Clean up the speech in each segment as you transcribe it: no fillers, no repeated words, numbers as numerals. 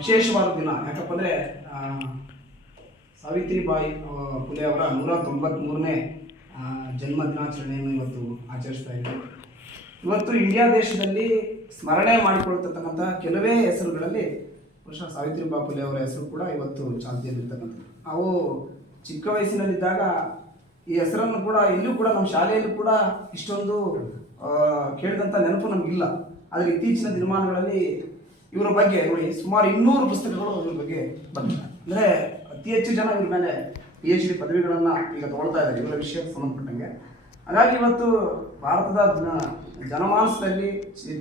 ವಿಶೇಷವಾದ ದಿನ. ಯಾಕಪ್ಪ ಅಂದರೆ ಸಾವಿತ್ರಿಬಾಯಿ ಫುಲೆ ಅವರ 193ನೇ ಜನ್ಮ ದಿನಾಚರಣೆಯನ್ನು ಇವತ್ತು ಆಚರಿಸ್ತಾ ಇದ್ದೀವಿ. ಇವತ್ತು ಇಂಡಿಯಾ ದೇಶದಲ್ಲಿ ಸ್ಮರಣೆ ಮಾಡಿಕೊಳ್ತಕ್ಕಂಥ ಕೆಲವೇ ಹೆಸರುಗಳಲ್ಲಿ ಬಹುಶಃ ಸಾವಿತ್ರಿಬಾಯಿ ಫುಲೆ ಅವರ ಹೆಸರು ಕೂಡ ಇವತ್ತು ಚಾಲ್ತಿಯಲ್ಲಿರ್ತಕ್ಕಂಥದ್ದು. ನಾವು ಚಿಕ್ಕ ವಯಸ್ಸಿನಲ್ಲಿದ್ದಾಗ ಈ ಹೆಸರನ್ನು ಕೂಡ ಇಲ್ಲೂ ಕೂಡ ನಮ್ಮ ಶಾಲೆಯಲ್ಲೂ ಕೂಡ ಇಷ್ಟೊಂದು ಕೇಳಿದಂಥ ನೆನಪು ನಮಗಿಲ್ಲ. ಆದರೆ ಇತ್ತೀಚಿನ ದಿನಮಾನಗಳಲ್ಲಿ ಇವರ ಬಗ್ಗೆ ನೋಡಿ ಸುಮಾರು 200 ಪುಸ್ತಕಗಳು ಇವ್ರ ಬಗ್ಗೆ ಬಂದಿದೆ. ಅಂದರೆ ಅತಿ ಹೆಚ್ಚು ಜನ ಇವ್ರ ಮೇಲೆ PhD ಪದವಿಗಳನ್ನು ಈಗ ತಗೊಳ್ತಾ ಇದ್ದಾರೆ ಇವರ ವಿಷಯಕ್ಕೆ ಸಂಬಂಧಪಟ್ಟಂಗೆ. ಹಾಗಾಗಿ ಇವತ್ತು ಭಾರತದ ಜನಮಾನಸದಲ್ಲಿ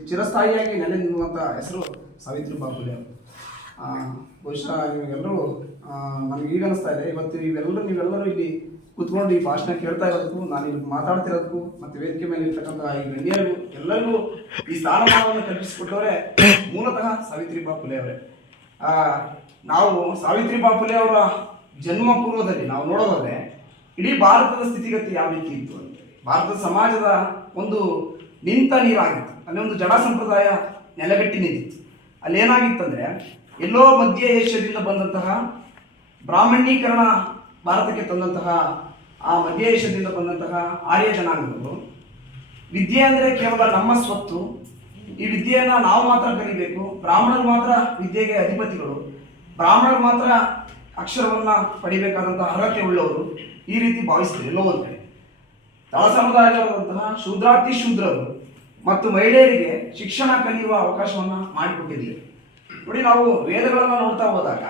ಚಿರಸ್ಥಾಯಿಯಾಗಿ ನೆಲೆ ನಿಲ್ಲುವಂಥ ಹೆಸರು ಸಾವಿತ್ರಿಬಾಯಿ ಫುಲೆ ಅವರು. ಬಹುಶಃ ನೀವೆಲ್ಲರೂ ನಮ್ಗೆ ಈಗ ಅನಿಸ್ತಾ ಇದೆ ಇವತ್ತು ನೀವೆಲ್ಲರೂ ಇಲ್ಲಿ ಕೂತ್ಕೊಂಡು ಈ ಭಾಷಣ ಕೇಳ್ತಾ ಇರೋದಕ್ಕೂ, ನಾನು ಇಲ್ಲಿ ಮಾತಾಡ್ತಿರೋದಕ್ಕೂ, ಮತ್ತು ವೇದಿಕೆ ಮೇಲೆ ಇರ್ತಕ್ಕಂಥ ಈ ಗಣ್ಯರಿಗೂ ಎಲ್ಲರಿಗೂ ಈ ಸ್ಥಾನಮಾನವನ್ನು ಕಲ್ಪಿಸಿಕೊಟ್ಟವರೇ ಮೂಲತಃ ಸಾವಿತ್ರಿಬಾಯಿ ಫುಲೆ ಅವರೇ. ನಾವು ಸಾವಿತ್ರಿಬಾಯಿ ಫುಲೆ ಅವರ ಜನ್ಮ ಪೂರ್ವದಲ್ಲಿ ನಾವು ನೋಡೋದಾದ್ರೆ ಇಡೀ ಭಾರತದ ಸ್ಥಿತಿಗತಿ ಯಾವ ರೀತಿ ಇತ್ತು ಅಂತೇಳಿ, ಭಾರತದ ಸಮಾಜದ ಒಂದು ನಿಂತ ನೀರಾಗಿತ್ತು. ಅಲ್ಲಿ ಒಂದು ಜಡ ಸಂಪ್ರದಾಯ ನೆಲೆಗಟ್ಟಿ ನಿಂತಿತ್ತು. ಅಲ್ಲಿ ಏನಾಗಿತ್ತಂದರೆ ಎಲ್ಲೋ ಮಧ್ಯ ಏಷ್ಯಾದಿಂದ ಬಂದಂತಹ ಬ್ರಾಹ್ಮಣೀಕರಣ ಭಾರತಕ್ಕೆ ತಂದಂತಹ ಆ ಮಧ್ಯ ಏಷ್ಯಾದಿಂದ ಬಂದಂತಹ ಆರ್ಯ ಜನಾಂಗಗಳು ವಿದ್ಯೆ ಅಂದರೆ ಕೇವಲ ನಮ್ಮ ಸ್ವತ್ತು, ಈ ವಿದ್ಯೆಯನ್ನು ನಾವು ಮಾತ್ರ ಕಲಿಬೇಕು, ಬ್ರಾಹ್ಮಣರು ಮಾತ್ರ ವಿದ್ಯೆಗೆ ಅಧಿಪತಿಗಳು, ಬ್ರಾಹ್ಮಣರು ಮಾತ್ರ ಅಕ್ಷರವನ್ನು ಪಡಿಬೇಕಾದಂತಹ ಅರ್ಹತೆ ಉಳ್ಳವರು, ಈ ರೀತಿ ಭಾವಿಸಿದ್ರು. ಎಲ್ಲೋ ಒಂದು ಕಡೆ ತಳ ಸಮುದಾಯದವರಂತಹ ಶೂದ್ರಾತಿ ಶೂದ್ರರು ಮತ್ತು ಮಹಿಳೆಯರಿಗೆ ಶಿಕ್ಷಣ ಕಲಿಯುವ ಅವಕಾಶವನ್ನು ಮಾಡಿಕೊಟ್ಟಿದ್ದೀವಿ. ನೋಡಿ, ನಾವು ವೇದಗಳನ್ನು ನೋಡ್ತಾ ಹೋದಾಗ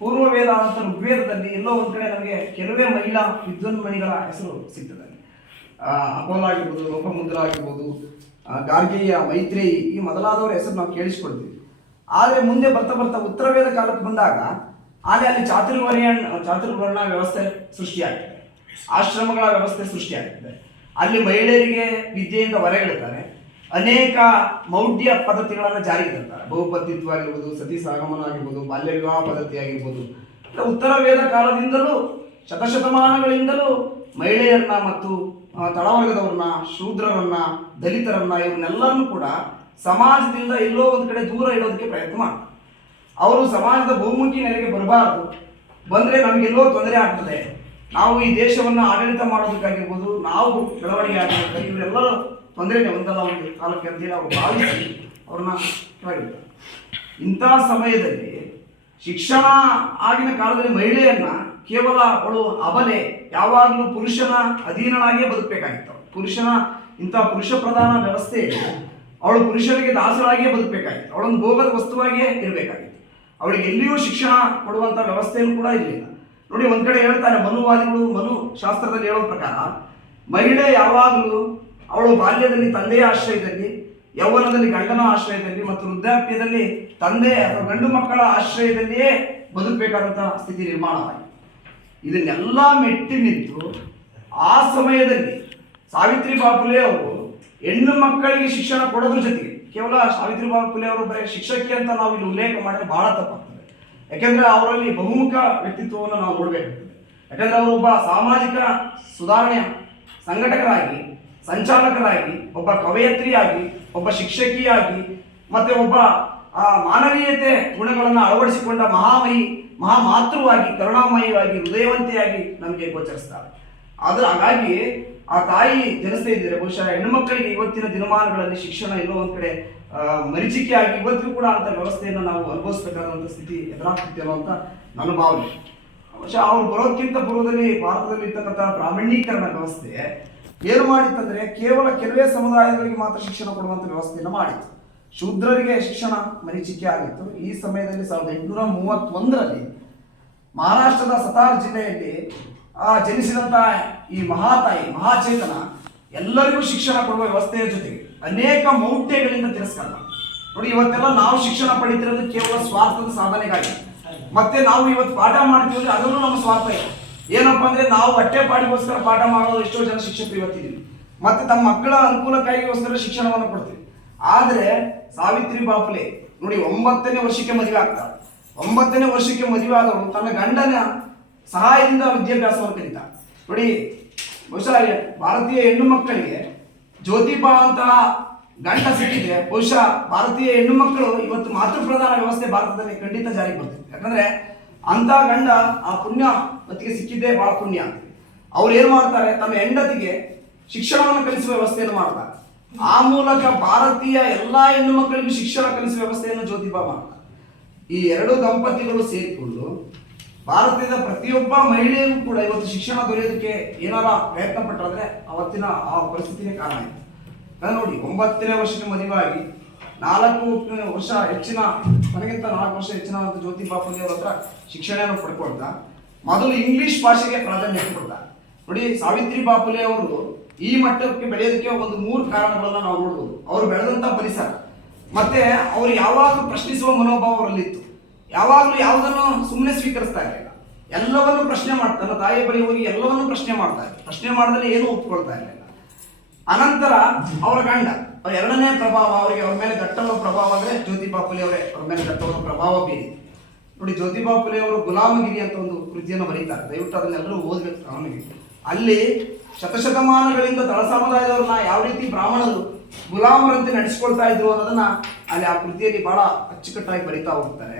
ಪೂರ್ವ ವೇದ ಅಂತ ಋಗ್ವೇದದಲ್ಲಿ ಎಲ್ಲೋ ಒಂದು ಕಡೆ ನಮಗೆ ಕೆಲವೇ ಮಹಿಳಾ ವಿದ್ವನ್ಮಣಿಗಳ ಹೆಸರು ಸಿಗ್ತದೆ. ಅಪೋಲ ಆಗಿರ್ಬೋದು, ಲೋಪಮುದ್ರ ಆಗಿರ್ಬೋದು, ಗಾರ್ಗೇಯ, ಮೈತ್ರೇಯಿ ಈ ಮೊದಲಾದವರ ಹೆಸರು ನಾವು ಕೇಳಿಸ್ಕೊಳ್ತೀವಿ. ಆದರೆ ಮುಂದೆ ಬರ್ತಾ ಬರ್ತಾ ಉತ್ತರ ವೇದ ಕಾಲಕ್ಕೆ ಬಂದಾಗ ಅಲ್ಲಿ ಚಾತುರ್ವರ್ಣ ವ್ಯವಸ್ಥೆ ಸೃಷ್ಟಿಯಾಗ್ತದೆ, ಆಶ್ರಮಗಳ ವ್ಯವಸ್ಥೆ ಸೃಷ್ಟಿಯಾಗ್ತದೆ. ಅಲ್ಲಿ ಮಹಿಳೆಯರಿಗೆ ವಿದ್ಯೆಯಿಂದ ಹೊರಗಿಡುತ್ತಾರೆ, ಅನೇಕ ಮೌಢ್ಯ ಪದ್ಧತಿಗಳನ್ನು ಜಾರಿಗೆ ತರ್ತಾರೆ. ಬಹುಪತಿತ್ವ ಆಗಿರ್ಬೋದು, ಸತಿ ಸಾಗಮನ ಆಗಿರ್ಬೋದು, ಬಾಲ್ಯ ವಿವಾಹ ಪದ್ಧತಿ ಆಗಿರ್ಬೋದು. ಉತ್ತರ ವೇದ ಕಾಲದಿಂದಲೂ ಶತಶತಮಾನಗಳಿಂದಲೂ ಮಹಿಳೆಯರನ್ನ ಮತ್ತು ತಳವರ್ಗದವ್ರನ್ನ, ಶೂದ್ರರನ್ನ, ದಲಿತರನ್ನ ಇವ್ರನ್ನೆಲ್ಲರನ್ನೂ ಕೂಡ ಸಮಾಜದಿಂದ ಎಲ್ಲೋ ಒಂದು ಕಡೆ ದೂರ ಇಡೋದಕ್ಕೆ ಪ್ರಯತ್ನ ಮಾಡ್ತಾರೆ. ಅವರು ಸಮಾಜದ ಬಹುಮುಖಿ ನೆಲೆಗೆ ಬರಬಾರದು, ಬಂದರೆ ನಮಗೆಲ್ಲೋ ತೊಂದರೆ ಆಗ್ತದೆ, ನಾವು ಈ ದೇಶವನ್ನು ಆಡಳಿತ ಮಾಡೋದಕ್ಕಾಗಿರ್ಬೋದು, ನಾವು ಬೆಳವಣಿಗೆ ಆಗಬೇಕಾಗಿ ಇವರೆಲ್ಲರೂ ತೊಂದರೆನೇ ಒಂದಲ್ಲ ಒಂದು ಕಾಲಕ್ಕೆ ಅಂತೇಳಿ ಅವರು ಭಾವಿಸಿ ಅವ್ರನ್ನ ಕೇಳಿರ್ತಾರೆ. ಇಂಥ ಸಮಯದಲ್ಲಿ ಶಿಕ್ಷಣ ಆಗಿನ ಕಾಲದಲ್ಲಿ ಮಹಿಳೆಯನ್ನ ಕೇವಲ ಅವಳು ಅಬಲೆ, ಯಾವಾಗಲೂ ಪುರುಷನ ಅಧೀನನಾಗಿಯೇ ಬದುಕಬೇಕಾಗಿತ್ತು. ಇಂಥ ಪುರುಷ ಪ್ರಧಾನ ವ್ಯವಸ್ಥೆಯಲ್ಲಿ ಅವಳು ಪುರುಷರಿಗೆ ದಾಸರಾಗಿಯೇ ಬದುಕಬೇಕಾಗಿತ್ತು. ಅವಳೊಂದು ಭೋಗದ ವಸ್ತುವಾಗಿಯೇ ಇರಬೇಕಾಗಿತ್ತು. ಅವಳಿಗೆ ಎಲ್ಲಿಯೂ ಶಿಕ್ಷಣ ಕೊಡುವಂಥ ವ್ಯವಸ್ಥೆಯೂ ಕೂಡ ಇರಲಿಲ್ಲ. ನೋಡಿ, ಒಂದು ಕಡೆ ಹೇಳ್ತಾರೆ ಮನುವಾದಿಗಳು, ಮನು ಶಾಸ್ತ್ರದಲ್ಲಿ ಹೇಳೋ ಪ್ರಕಾರ ಮಹಿಳೆ ಯಾವಾಗಲೂ ಅವಳು ಬಾಲ್ಯದಲ್ಲಿ ತಂದೆಯ ಆಶ್ರಯದಲ್ಲಿ, ಯೌವನದಲ್ಲಿ ಗಂಡನ ಆಶ್ರಯದಲ್ಲಿ ಮತ್ತು ವೃದ್ಧಾಪ್ಯದಲ್ಲಿ ತಂದೆ ಅಥವಾ ಗಂಡು ಮಕ್ಕಳ ಆಶ್ರಯದಲ್ಲಿಯೇ ಬದುಕಬೇಕಾದಂತಹ ಸ್ಥಿತಿ ನಿರ್ಮಾಣವಾಗಿದೆ. ಇದನ್ನೆಲ್ಲ ಮೆಟ್ಟಿ ನಿಂತು ಆ ಸಮಯದಲ್ಲಿ ಸಾವಿತ್ರಿಬಾಯಿ ಫುಲೆ ಅವರು ಹೆಣ್ಣು ಮಕ್ಕಳಿಗೆ ಶಿಕ್ಷಣ ಕೊಡೋದ್ರ ಜೊತೆಗೆ, ಕೇವಲ ಸಾವಿತ್ರಿಬಾಯಿ ಫುಲೆ ಅವರು ಬರೀ ಶಿಕ್ಷಕಿ ಅಂತ ನಾವು ಇಲ್ಲಿ ಉಲ್ಲೇಖ ಮಾಡಿದ್ರೆ ಬಹಳ ತಪ್ಪಾಗ್ತದೆ. ಯಾಕೆಂದ್ರೆ ಅವರಲ್ಲಿ ಬಹುಮುಖ ವ್ಯಕ್ತಿತ್ವವನ್ನು ನಾವು ನೋಡಬೇಕಾಗ್ತದೆ. ಯಾಕಂದ್ರೆ ಅವರು ಒಬ್ಬ ಸಾಮಾಜಿಕ ಸುಧಾರಣೆಯ ಸಂಘಟಕರಾಗಿ, ಸಂಚಾಲಕರಾಗಿ, ಒಬ್ಬ ಕವಯತ್ರಿಯಾಗಿ, ಒಬ್ಬ ಶಿಕ್ಷಕಿಯಾಗಿ, ಮತ್ತೆ ಒಬ್ಬ ಮಾನವೀಯತೆ ಗುಣಗಳನ್ನು ಅಳವಡಿಸಿಕೊಂಡ ಮಹಾಮಾತೃವಾಗಿ, ಕರುಣಾಮಯಿಯಾಗಿ, ಹೃದಯವಂತೆಯಾಗಿ ನಮಗೆ ಗೋಚರಿಸ್ತಾರೆ. ಹಾಗಾಗಿ ಆ ತಾಯಿ ಜನಿಸ್ತಾ ಇದ್ದಾರೆ. ಬಹುಶಃ ಹೆಣ್ಣು ಮಕ್ಕಳಿಗೆ ಇವತ್ತಿನ ದಿನಮಾನಗಳಲ್ಲಿ ಶಿಕ್ಷಣ ಎಲ್ಲೋ ಒಂದು ಕಡೆ ಮರೀಚಿಕೆಯಾಗಿ ಇವತ್ತಿಗೂ ಕೂಡ ಅಂತ ವ್ಯವಸ್ಥೆಯನ್ನು ನಾವು ಅನುಭವಿಸಬೇಕಾದಂಥ ಸ್ಥಿತಿ ಎದುರಾಗ್ತಿದ್ದೇನೋ ಅಂತ ನನ್ನ ಭಾವನೆ. ಬಹುಶಃ ಅವ್ರು ಬರೋದಕ್ಕಿಂತ ಪೂರ್ವದಲ್ಲಿ ಭಾರತದಲ್ಲಿ ಇರ್ತಕ್ಕಂಥ ಬ್ರಾಹ್ಮಣೀಕರಣ ವ್ಯವಸ್ಥೆ ಏನು ಮಾಡಿತ್ತಂದರೆ ಕೇವಲ ಕೆಲವೇ ಸಮುದಾಯಗಳಿಗೆ ಮಾತ್ರ ಶಿಕ್ಷಣ ಕೊಡುವಂಥ ವ್ಯವಸ್ಥೆಯನ್ನು ಮಾಡಿತ್ತು. ಶೂದ್ರರಿಗೆ ಶಿಕ್ಷಣ ಮರೀಚಿಕೆ ಆಗಿತ್ತು. ಈ ಸಮಯದಲ್ಲಿ 1831ರಲ್ಲಿ ಮಹಾರಾಷ್ಟ್ರದ ಸತಾರ್ ಜಿಲ್ಲೆಯಲ್ಲಿ ಜನಿಸಿದಂಥ ಈ ಮಹಾತಾಯಿ, ಮಹಾಚೇತನ ಎಲ್ಲರಿಗೂ ಶಿಕ್ಷಣ ಕೊಡುವ ವ್ಯವಸ್ಥೆಯ ಜೊತೆಗೆ ಅನೇಕ ಮೌಢ್ಯಗಳಿಂದ ತಿರಸ್ಕಾರ. ನೋಡಿ, ಇವತ್ತೆಲ್ಲ ನಾವು ಶಿಕ್ಷಣ ಪಡಿತಿರೋದು ಕೇವಲ ಸ್ವಾರ್ಥದ ಸಾಧನೆಗಾಗಿ. ಮತ್ತೆ ನಾವು ಇವತ್ತು ಪಾಠ ಮಾಡ್ತೀವಿ ಅಂದರೆ ಅದನ್ನು ನಮ್ಮ ಸ್ವಾರ್ಥ ಇದೆ. ಏನಪ್ಪ ಅಂದರೆ ನಾವು ಹೊಟ್ಟೆಪಾಡಿಗೋಸ್ಕರ ಪಾಠ ಮಾಡೋದು ಎಷ್ಟೋ ಜನ ಶಿಕ್ಷಕರು ಇವತ್ತಿದ್ದೀವಿ. ಮತ್ತೆ ತಮ್ಮ ಮಕ್ಕಳ ಅನುಕೂಲಕ್ಕಾಗಿಗೋಸ್ಕರ ಶಿಕ್ಷಣವನ್ನು ಕೊಡ್ತೀವಿ. ಆದರೆ ಸಾವಿತ್ರಿಬಾಯಿ ಫುಲೆ ನೋಡಿ 9ನೇ ವರ್ಷಕ್ಕೆ ಮದುವೆ ಆಗ್ತಾರೆ. 9ನೇ ವರ್ಷಕ್ಕೆ ಮದುವೆ ಆದವರು ತನ್ನ ಗಂಡನ ಸಹಾಯದಿಂದ ವಿದ್ಯಾಭ್ಯಾಸವನ್ನು ಕಲಿತಾರೆ. ನೋಡಿ, ಬಹುಶಃ ಭಾರತೀಯ ಹೆಣ್ಣು ಮಕ್ಕಳಿಗೆ ಜ್ಯೋತಿಬಾ ಅಂತಹ ಗಂಡ ಸಿಕ್ಕಿದ್ರೆ ಬಹುಶಃ ಭಾರತೀಯ ಹೆಣ್ಣು ಮಕ್ಕಳು ಇವತ್ತು ಮಾತೃಪ್ರಧಾನ ವ್ಯವಸ್ಥೆ ಭಾರತದಲ್ಲಿ ಖಂಡಿತ ಜಾರಿಗೆ ಬರ್ತಿದೆ. ಯಾಕಂದ್ರೆ ಅಂತ ಗಂಡ ಆ ಪುಣ್ಯ ಹೊತ್ತಿಗೆ ಸಿಕ್ಕಿದ್ದೇ ಬಹಳ ಪುಣ್ಯ. ಅವ್ರು ಏನ್ ಮಾಡ್ತಾರೆ, ತಮ್ಮ ಹೆಂಡತಿಗೆ ಶಿಕ್ಷಣವನ್ನು ಕಲಿಸುವ ವ್ಯವಸ್ಥೆಯನ್ನು ಮಾಡ್ತಾರೆ. ಆ ಮೂಲಕ ಭಾರತೀಯ ಎಲ್ಲಾ ಹೆಣ್ಣು ಮಕ್ಕಳಿಗೂ ಶಿಕ್ಷಣ ಕಲಿಸುವ ವ್ಯವಸ್ಥೆಯನ್ನು ಜ್ಯೋತಿಬಾ ಮಾಡ್ತಾರೆ. ಈ ಎರಡು ದಂಪತಿಗಳು ಸೇರಿಕೊಂಡು ಭಾರತದ ಪ್ರತಿಯೊಬ್ಬ ಮಹಿಳೆಯೂ ಕೂಡ ಇವತ್ತು ಶಿಕ್ಷಣ ದೊರೆಯೋದಕ್ಕೆ ಏನಾರ ಪ್ರಯತ್ನ ಪಟ್ಟರೆ ಅವತ್ತಿನ ಆ ಪರಿಸ್ಥಿತಿಗೆ ಕಾರಣ ಆಯಿತು. ನೋಡಿ, 9ನೇ ವರ್ಷಕ್ಕೆ ಮದುವೆಯಾಗಿ 4 ವರ್ಷ ಹೆಚ್ಚಿನ, ನನಗಿಂತ 4 ವರ್ಷ ಹೆಚ್ಚಿನ ಜ್ಯೋತಿಬಾ ಫುಲೆ ಅವರ ಹತ್ರ ಶಿಕ್ಷಣವನ್ನು ಪಡ್ಕೊಳ್ತಾ ಮೊದಲು ಇಂಗ್ಲಿಷ್ ಭಾಷೆಗೆ ಪ್ರಾಧಾನ್ಯ ಕೊಡ್ತಾರೆ. ನೋಡಿ, ಸಾವಿತ್ರಿಬಾಯಿ ಫುಲೆ ಅವರು ಈ ಮಟ್ಟಕ್ಕೆ ಬೆಳೆಯೋದಕ್ಕೆ ಒಂದು 3 ಕಾರಣಗಳನ್ನ ನಾವು ನೋಡ್ಬೋದು. ಅವರು ಬೆಳೆದಂತ ಪರಿಸರ, ಮತ್ತೆ ಅವರು ಯಾವಾಗಲೂ ಪ್ರಶ್ನಿಸುವ ಮನೋಭಾವ ಅವರಲ್ಲಿತ್ತು. ಯಾವಾಗಲೂ ಯಾವುದನ್ನು ಸುಮ್ಮನೆ ಸ್ವೀಕರಿಸ್ತಾ ಇರಲಿಲ್ಲ, ಎಲ್ಲವನ್ನೂ ಪ್ರಶ್ನೆ ಮಾಡ್ತಾ, ತನ್ನ ತಾಯಿಯ ಬಳಿ ಹೋಗಿ ಎಲ್ಲವನ್ನೂ ಪ್ರಶ್ನೆ ಮಾಡ್ತಾ ಇದ್ರು. ಪ್ರಶ್ನೆ ಮಾಡಿದ್ರೆ ಏನೂ ಒಪ್ಕೊಳ್ತಾ ಇರಲಿಲ್ಲ. ಅನಂತರ ಅವರ ಗಂಡ, ಅವರ ಎರಡನೇ ಪ್ರಭಾವ, ಅವರಿಗೆ ಅವ್ರ ಮೇಲೆ ದಟ್ಟವಾದ ಪ್ರಭಾವ ಅಂದ್ರೆ ಜ್ಯೋತಿಬಾ ಫುಲೆ ಅವರೇ ಅವ್ರ ಮೇಲೆ ದಟ್ಟವಾದ ಪ್ರಭಾವ ಬೀರಿದೆ. ನೋಡಿ, ಜ್ಯೋತಿಬಾ ಫುಲೆ ಅವರು ಗುಲಾಮಗಿರಿ ಅಂತ ಒಂದು ಕೃತಿಯನ್ನು ಬರೀತಾರೆ, ದಯವಿಟ್ಟು ಅದನ್ನೆಲ್ಲರೂ ಓದ್ಬೇಕು. ಗುಲಾಮಗಿರಿ ಅಲ್ಲಿ ಶತಶತಮಾನಗಳಿಂದ ತಳ ಸಮುದಾಯದವ್ರನ್ನ ಯಾವ ರೀತಿ ಬ್ರಾಹ್ಮಣರು ಗುಲಾಮರಂತೆ ನಡೆಸ್ಕೊಳ್ತಾ ಇದ್ರು ಅನ್ನೋದನ್ನ ಅಲ್ಲಿ ಆ ಕೃತಿಯಲ್ಲಿ ಬಹಳ ಅಚ್ಚುಕಟ್ಟಾಗಿ ಬರೀತಾ ಹೋಗ್ತಾರೆ.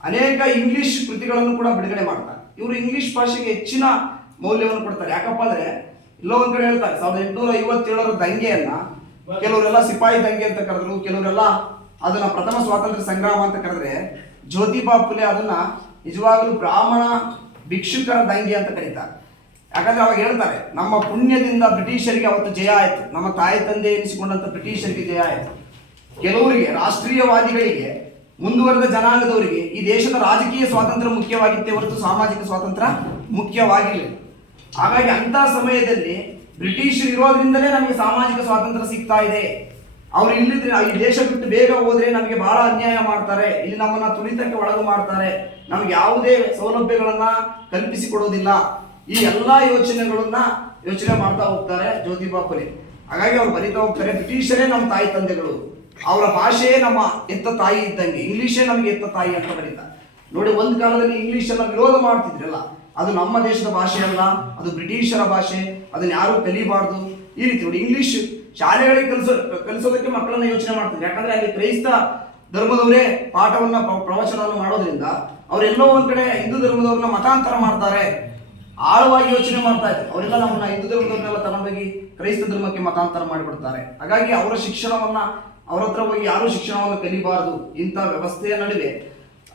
ಅನೇಕ ಇಂಗ್ಲಿಷ್ ಕೃತಿಗಳನ್ನು ಕೂಡ ಬಿಡುಗಡೆ ಮಾಡ್ತಾರೆ. ಇವರು ಇಂಗ್ಲಿಷ್ ಭಾಷೆಗೆ ಹೆಚ್ಚಿನ ಮೌಲ್ಯವನ್ನು ಕೊಡ್ತಾರೆ. ಯಾಕಪ್ಪ ಅಂದ್ರೆ ಎಲ್ಲೋ ಒಂದ್ ಕಡೆ ಹೇಳ್ತಾರೆ, 1857ರ ದಂಗೆಯನ್ನ ಕೆಲವರೆಲ್ಲ ಸಿಪಾಯಿ ದಂಗೆ ಅಂತ ಕರೆದ್ರು, ಕೆಲವರೆಲ್ಲ ಅದನ್ನ ಪ್ರಥಮ ಸ್ವಾತಂತ್ರ್ಯ ಸಂಗ್ರಾಮ ಅಂತ ಕರೆದ್ರೆ, ಜ್ಯೋತಿಬಾ ಫುಲೆ ಅದನ್ನ ನಿಜವಾಗಲೂ ಬ್ರಾಹ್ಮಣ ಭಿಕ್ಷುಕರ ದಂಗೆ ಅಂತ ಕರೀತಾರೆ. ಯಾಕಂದ್ರೆ ಅವಾಗ ಹೇಳ್ತಾರೆ, ನಮ್ಮ ಪುಣ್ಯದಿಂದ ಬ್ರಿಟಿಷರಿಗೆ ಅವತ್ತು ಜಯ ಆಯಿತು, ನಮ್ಮ ತಾಯಿ ತಂದೆ ಎನಿಸಿಕೊಂಡಂತ ಬ್ರಿಟಿಷರಿಗೆ ಜಯ ಆಯಿತು. ಕೆಲವರಿಗೆ, ರಾಷ್ಟ್ರೀಯವಾದಿಗಳಿಗೆ, ಮುಂದುವರೆದ ಜನಾಂಗದವರಿಗೆ ಈ ದೇಶದ ರಾಜಕೀಯ ಸ್ವಾತಂತ್ರ್ಯ ಮುಖ್ಯವಾಗಿತ್ತೇ ಹೊರತು ಸಾಮಾಜಿಕ ಸ್ವಾತಂತ್ರ್ಯ ಮುಖ್ಯವಾಗಿರಲಿಲ್ಲ. ಹಾಗಾಗಿ ಅಂತ ಸಮಯದಲ್ಲಿ ಬ್ರಿಟಿಷರು ಇರೋದ್ರಿಂದಲೇ ನಮಗೆ ಸಾಮಾಜಿಕ ಸ್ವಾತಂತ್ರ್ಯ ಸಿಗ್ತಾ ಇದೆ. ಅವ್ರು ಇಲ್ಲಿದ್ರೆ, ಈ ದೇಶ ಬಿಟ್ಟು ಬೇಗ ಹೋದ್ರೆ ನಮಗೆ ಬಹಳ ಅನ್ಯಾಯ ಮಾಡ್ತಾರೆ, ಇಲ್ಲಿ ನಮ್ಮನ್ನ ತುಳಿತಕ್ಕೆ ಒಳಗು ಮಾಡ್ತಾರೆ, ನಮ್ಗೆ ಯಾವುದೇ ಸೌಲಭ್ಯಗಳನ್ನ ಕಲ್ಪಿಸಿಕೊಡೋದಿಲ್ಲ. ಈ ಎಲ್ಲಾ ಯೋಚನೆ ಮಾಡ್ತಾ ಹೋಗ್ತಾರೆ ಜ್ಯೋತಿಬಾ ಫುಲೆ. ಹಾಗಾಗಿ ಅವ್ರು ಬರೀತಾ ಹೋಗ್ತಾರೆ, ಬ್ರಿಟಿಷರೇ ನಮ್ಮ ತಾಯಿ ತಂದೆಗಳು, ಅವರ ಭಾಷೆಯೇ ನಮ್ಮ ಎತ್ತ ತಾಯಿ ಇದ್ದಂಗೆ, ಇಂಗ್ಲಿಷೇ ನಮಗೆ ಎತ್ತ ತಾಯಿ ಅಂತ ಬರೀತಾರೆ. ನೋಡಿ, ಒಂದು ಕಾಲದಲ್ಲಿ ಇಂಗ್ಲಿಷ್ ಅನ್ನ ವಿರೋಧ ಮಾಡ್ತಿದ್ರಲ್ಲ, ಅದು ನಮ್ಮ ದೇಶದ ಭಾಷೆ ಅಲ್ಲ, ಅದು ಬ್ರಿಟಿಷರ ಭಾಷೆ, ಅದನ್ನ ಯಾರು ಕಲಿಬಾರ್ದು. ಈ ರೀತಿ ನೋಡಿ, ಇಂಗ್ಲಿಷ್ ಶಾಲೆಗಳಿಗೆ ಕಲಿಸೋದಕ್ಕೆ ಮಕ್ಕಳನ್ನ ಯೋಚನೆ ಮಾಡ್ತಿದ್ರು. ಯಾಕಂದ್ರೆ ಅಲ್ಲಿ ಕ್ರೈಸ್ತ ಧರ್ಮದವರೇ ಪಾಠವನ್ನ ಪ್ರವಚನವನ್ನು ಮಾಡೋದ್ರಿಂದ ಅವರೆಲ್ಲೋ ಒಂದ್ ಕಡೆ ಹಿಂದೂ ಧರ್ಮದವ್ರನ್ನ ಮತಾಂತರ ಮಾಡ್ತಾರೆ, ಆಳವಾಗಿ ಯೋಚನೆ ಮಾಡ್ತಾ ಇದ್ರು. ಅವರೆಲ್ಲ ನಮ್ಮನ್ನ ಹಿಂದೂ ಧರ್ಮದವ್ರನ್ನೆಲ್ಲ ತಗೊಂಡೋಗಿ ಕ್ರೈಸ್ತ ಧರ್ಮಕ್ಕೆ ಮತಾಂತರ ಮಾಡಿಬಿಡ್ತಾರೆ. ಹಾಗಾಗಿ ಅವರ ಶಿಕ್ಷಣವನ್ನ, ಅವ್ರ ಹತ್ರ ಹೋಗಿ ಯಾರು ಶಿಕ್ಷಣವನ್ನು ಕಲಿಬಾರದು, ಇಂಥ ವ್ಯವಸ್ಥೆಯ ನಡುವೆ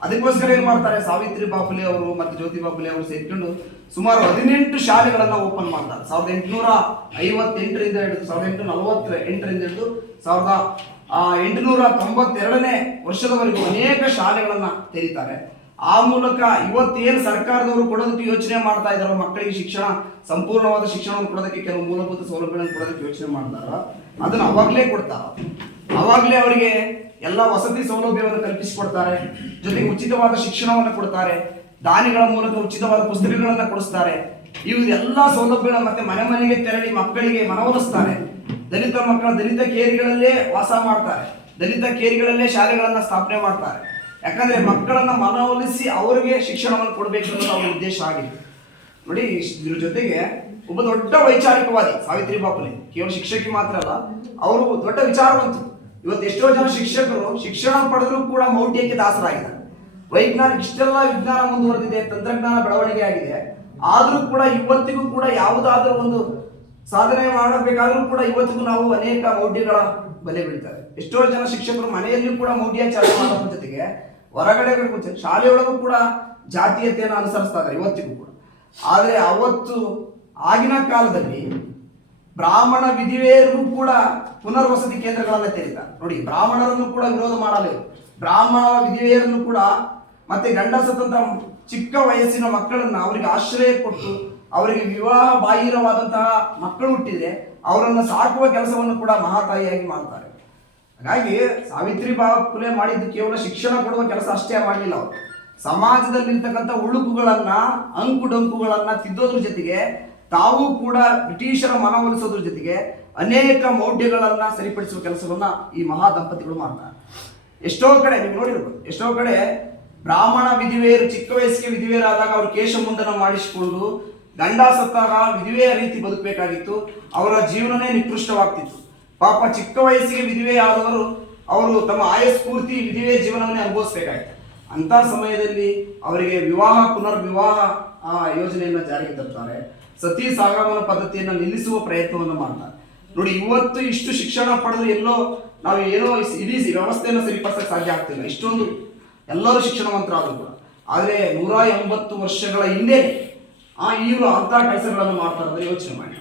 ಅದಕ್ಕೋಸ್ಕರ ಏನ್ ಮಾಡ್ತಾರೆ, ಸಾವಿತ್ರಿಬಾಯಿ ಫುಲೆ ಅವರು ಮತ್ತು ಜ್ಯೋತಿಬಾ ಫುಲೆ ಅವರು ಸೇರ್ಕೊಂಡು ಸುಮಾರು 18 ಶಾಲೆಗಳನ್ನ ಓಪನ್ ಮಾಡ್ತಾರೆ. 1858ರಿಂದ ಹಿಡಿದು 1848ರಿಂದ ಹಿಡಿದು 1892ನೇ ವರ್ಷದವರೆಗೂ ಅನೇಕ ಶಾಲೆಗಳನ್ನ ತೆರೀತಾರೆ. ಆ ಮೂಲಕ ಇವತ್ತೇನು ಸರ್ಕಾರದವರು ಕೊಡೋದಕ್ಕೆ ಯೋಚನೆ ಮಾಡ್ತಾ ಇದ್ದಾರೋ, ಮಕ್ಕಳಿಗೆ ಶಿಕ್ಷಣ, ಸಂಪೂರ್ಣವಾದ ಶಿಕ್ಷಣವನ್ನು ಕೊಡೋದಕ್ಕೆ, ಕೆಲವು ಮೂಲಭೂತ ಸೌಲಭ್ಯಗಳನ್ನು ಕೊಡೋದಕ್ಕೆ ಯೋಚನೆ ಮಾಡ್ತಾರೋ ಅದನ್ನ ಅವಾಗಲೇ ಕೊಡ್ತಾರ. ಅವಾಗಲೇ ಅವರಿಗೆ ಎಲ್ಲ ವಸತಿ ಸೌಲಭ್ಯವನ್ನು ಕಲ್ಪಿಸಿಕೊಡ್ತಾರೆ, ಜೊತೆಗೆ ಉಚಿತವಾದ ಶಿಕ್ಷಣವನ್ನು ಕೊಡ್ತಾರೆ, ದಾನಿಗಳ ಮೂಲಕ ಉಚಿತವಾದ ಪುಸ್ತಕಗಳನ್ನ ಕೊಡಿಸ್ತಾರೆ. ಇವೆಲ್ಲ ಸೌಲಭ್ಯಗಳ ಮತ್ತೆ ಮನೆ ಮನೆಗೆ ತೆರಳಿ ಮಕ್ಕಳಿಗೆ ಮನವೊಲಿಸ್ತಾರೆ. ದಲಿತ ಮಕ್ಕಳ ದಲಿತ ಕೇರಿಗಳಲ್ಲೇ ವಾಸ ಮಾಡ್ತಾರೆ, ದಲಿತ ಕೇರಿಗಳಲ್ಲೇ ಶಾಲೆಗಳನ್ನ ಸ್ಥಾಪನೆ ಮಾಡ್ತಾರೆ. ಯಾಕಂದ್ರೆ ಮಕ್ಕಳನ್ನ ಮನವೊಲಿಸಿ ಅವರಿಗೆ ಶಿಕ್ಷಣವನ್ನು ಕೊಡಬೇಕು ಅನ್ನೋದು ಅವರ ಉದ್ದೇಶ ಆಗಿದೆ. ನೋಡಿ, ಇದ್ರ ಜೊತೆಗೆ ಒಬ್ಬ ದೊಡ್ಡ ವೈಚಾರಿಕವಾದಿ ಸಾವಿತ್ರಿಬಾಯಿ ಫುಲೆ, ಕೇವಲ ಶಿಕ್ಷಕಿ ಮಾತ್ರ ಅಲ್ಲ, ಅವರು ದೊಡ್ಡ ವಿಚಾರವಂತರು. ಇವತ್ತು ಎಷ್ಟೋ ಜನ ಶಿಕ್ಷಕರು ಶಿಕ್ಷಣ ಪಡೆದರೂ ಕೂಡ ಮೌಢ್ಯಕ್ಕೆ ದಾಸರಾಗಿದ್ದಾರೆ. ವೈಜ್ಞಾನಿಕ ಇಷ್ಟೆಲ್ಲ ವಿಜ್ಞಾನ ಮುಂದುವರೆದಿದೆ, ತಂತ್ರಜ್ಞಾನ ಬೆಳವಣಿಗೆ ಆಗಿದೆ, ಆದ್ರೂ ಕೂಡ ಇವತ್ತಿಗೂ ಕೂಡ ಯಾವುದಾದ್ರೂ ಒಂದು ಸಾಧನೆ ಮಾಡಬೇಕಾದ್ರೂ ಕೂಡ ಇವತ್ತಿಗೂ ನಾವು ಅನೇಕ ಮೌಢ್ಯಗಳ ಬಲೆ ಬೀಳ್ತಾರೆ. ಎಷ್ಟೋ ಜನ ಶಿಕ್ಷಕರು ಮನೆಯಲ್ಲಿಯೂ ಕೂಡ ಮೌಢ್ಯಾಚಾರ ಮಾಡೋದ್ರ ಜೊತೆಗೆ ಹೊರಗಡೆ ಶಾಲೆಯೊಳಗೂ ಕೂಡ ಜಾತೀಯತೆಯನ್ನು ಅನುಸರಿಸ್ತಾ ಇದ್ದಾರೆ ಇವತ್ತಿಗೂ ಕೂಡ. ಆದರೆ ಅವತ್ತು ಆಗಿನ ಕಾಲದಲ್ಲಿ ಬ್ರಾಹ್ಮಣ ವಿಧಿವೇರಿಗೂ ಕೂಡ ಪುನರ್ವಸತಿ ಕೇಂದ್ರಗಳನ್ನ ತೆರೀತಾರೆ. ನೋಡಿ, ಬ್ರಾಹ್ಮಣರನ್ನು ಕೂಡ ವಿರೋಧ ಮಾಡಲಿ, ಬ್ರಾಹ್ಮಣ ವಿಧಿವೇರನ್ನು ಕೂಡ ಮತ್ತೆ ಗಂಡಸತಂತ್ರ ಚಿಕ್ಕ ವಯಸ್ಸಿನ ಮಕ್ಕಳನ್ನ ಅವರಿಗೆ ಆಶ್ರಯ ಕೊಟ್ಟು ಅವರಿಗೆ ವಿವಾಹ ಬಾಹಿರವಾದಂತಹ ಮಕ್ಕಳು ಹುಟ್ಟಿದ್ರೆ ಅವರನ್ನು ಸಾಕುವ ಕೆಲಸವನ್ನು ಕೂಡ ಮಹಾತಾಯಿಯಾಗಿ ಮಾಡ್ತಾರೆ. ಹಾಗಾಗಿ ಸಾವಿತ್ರಿಬಾಯಿ ಫುಲೆ ಮಾಡಿದ್ದು ಕೇವಲ ಶಿಕ್ಷಣ ಕೊಡುವ ಕೆಲಸ ಅಷ್ಟೇ ಮಾಡಲಿಲ್ಲ, ಅವರು ಸಮಾಜದಲ್ಲಿರ್ತಕ್ಕಂಥ ಉಳುಕುಗಳನ್ನ, ಅಂಕುಡೊಂಕುಗಳನ್ನ ತಿದ್ದೋದ್ರ ಜೊತೆಗೆ ತಾವು ಕೂಡ ಬ್ರಿಟಿಷರ ಮನವೊಲಿಸೋದ್ರ ಜೊತೆಗೆ ಅನೇಕ ಮೌಢ್ಯಗಳನ್ನ ಸರಿಪಡಿಸುವ ಕೆಲಸವನ್ನ ಈ ಮಹಾ ದಂಪತಿಗಳು ಮಾಡ್ತಾರೆ. ಎಷ್ಟೋ ಕಡೆ ನೀವು ನೋಡಿರ್ಬೋದು, ಎಷ್ಟೋ ಕಡೆ ಬ್ರಾಹ್ಮಣ ವಿಧಿವೇರು ಚಿಕ್ಕ ವಯಸ್ಸಿಗೆ ವಿಧಿವೇರಾದಾಗ ಅವರು ಕೇಶ ಮುಂಡನ ಮಾಡಿಸಿಕೊಂಡು ಗಂಡ ಸತ್ತಾಗ ವಿಧಿವೆಯ ರೀತಿ ಬದುಕಬೇಕಾಗಿತ್ತು, ಅವರ ಜೀವನನೇ ನಿಕೃಷ್ಟವಾಗ್ತಿತ್ತು. ಪಾಪ ಚಿಕ್ಕ ವಯಸ್ಸಿಗೆ ವಿಧವೆಯಾದವರು ಅವರು ತಮ್ಮ ಆಯಸ್ಫೂರ್ತಿ ವಿಧವೆ ಜೀವನವನ್ನೇ ಅನುಭವಿಸಬೇಕಾಯ್ತು. ಅಂತ ಸಮಯದಲ್ಲಿ ಅವರಿಗೆ ಪುನರ್ವಿವಾಹ ಯೋಜನೆಯನ್ನು ಜಾರಿಗೆ ತರ್ತಾರೆ. ಸತಿ ಸಾಗಮನ ಪದ್ಧತಿಯನ್ನು ನಿಲ್ಲಿಸುವ ಪ್ರಯತ್ನವನ್ನು ಮಾಡ್ತಾರೆ. ನೋಡಿ, ಇವತ್ತು ಇಷ್ಟು ಶಿಕ್ಷಣ ಪಡೆದು ಏನೋ ಇಡೀ ವ್ಯವಸ್ಥೆಯನ್ನು ಸರಿಪಡಿಸಕ್ಕೆ ಸಾಧ್ಯ ಆಗ್ತಿಲ್ಲ. ಇಷ್ಟೊಂದು ಎಲ್ಲರೂ ಶಿಕ್ಷಣವಂತರಾದ್ರು ಕೂಡ. ಆದರೆ 180 ವರ್ಷಗಳ ಹಿಂದೆ ಇವರು ಅಂಥ ಕೆಲಸಗಳನ್ನು ಮಾಡ್ತಾರೆ ಅಂದರೆ ಯೋಚನೆ ಮಾಡಿ.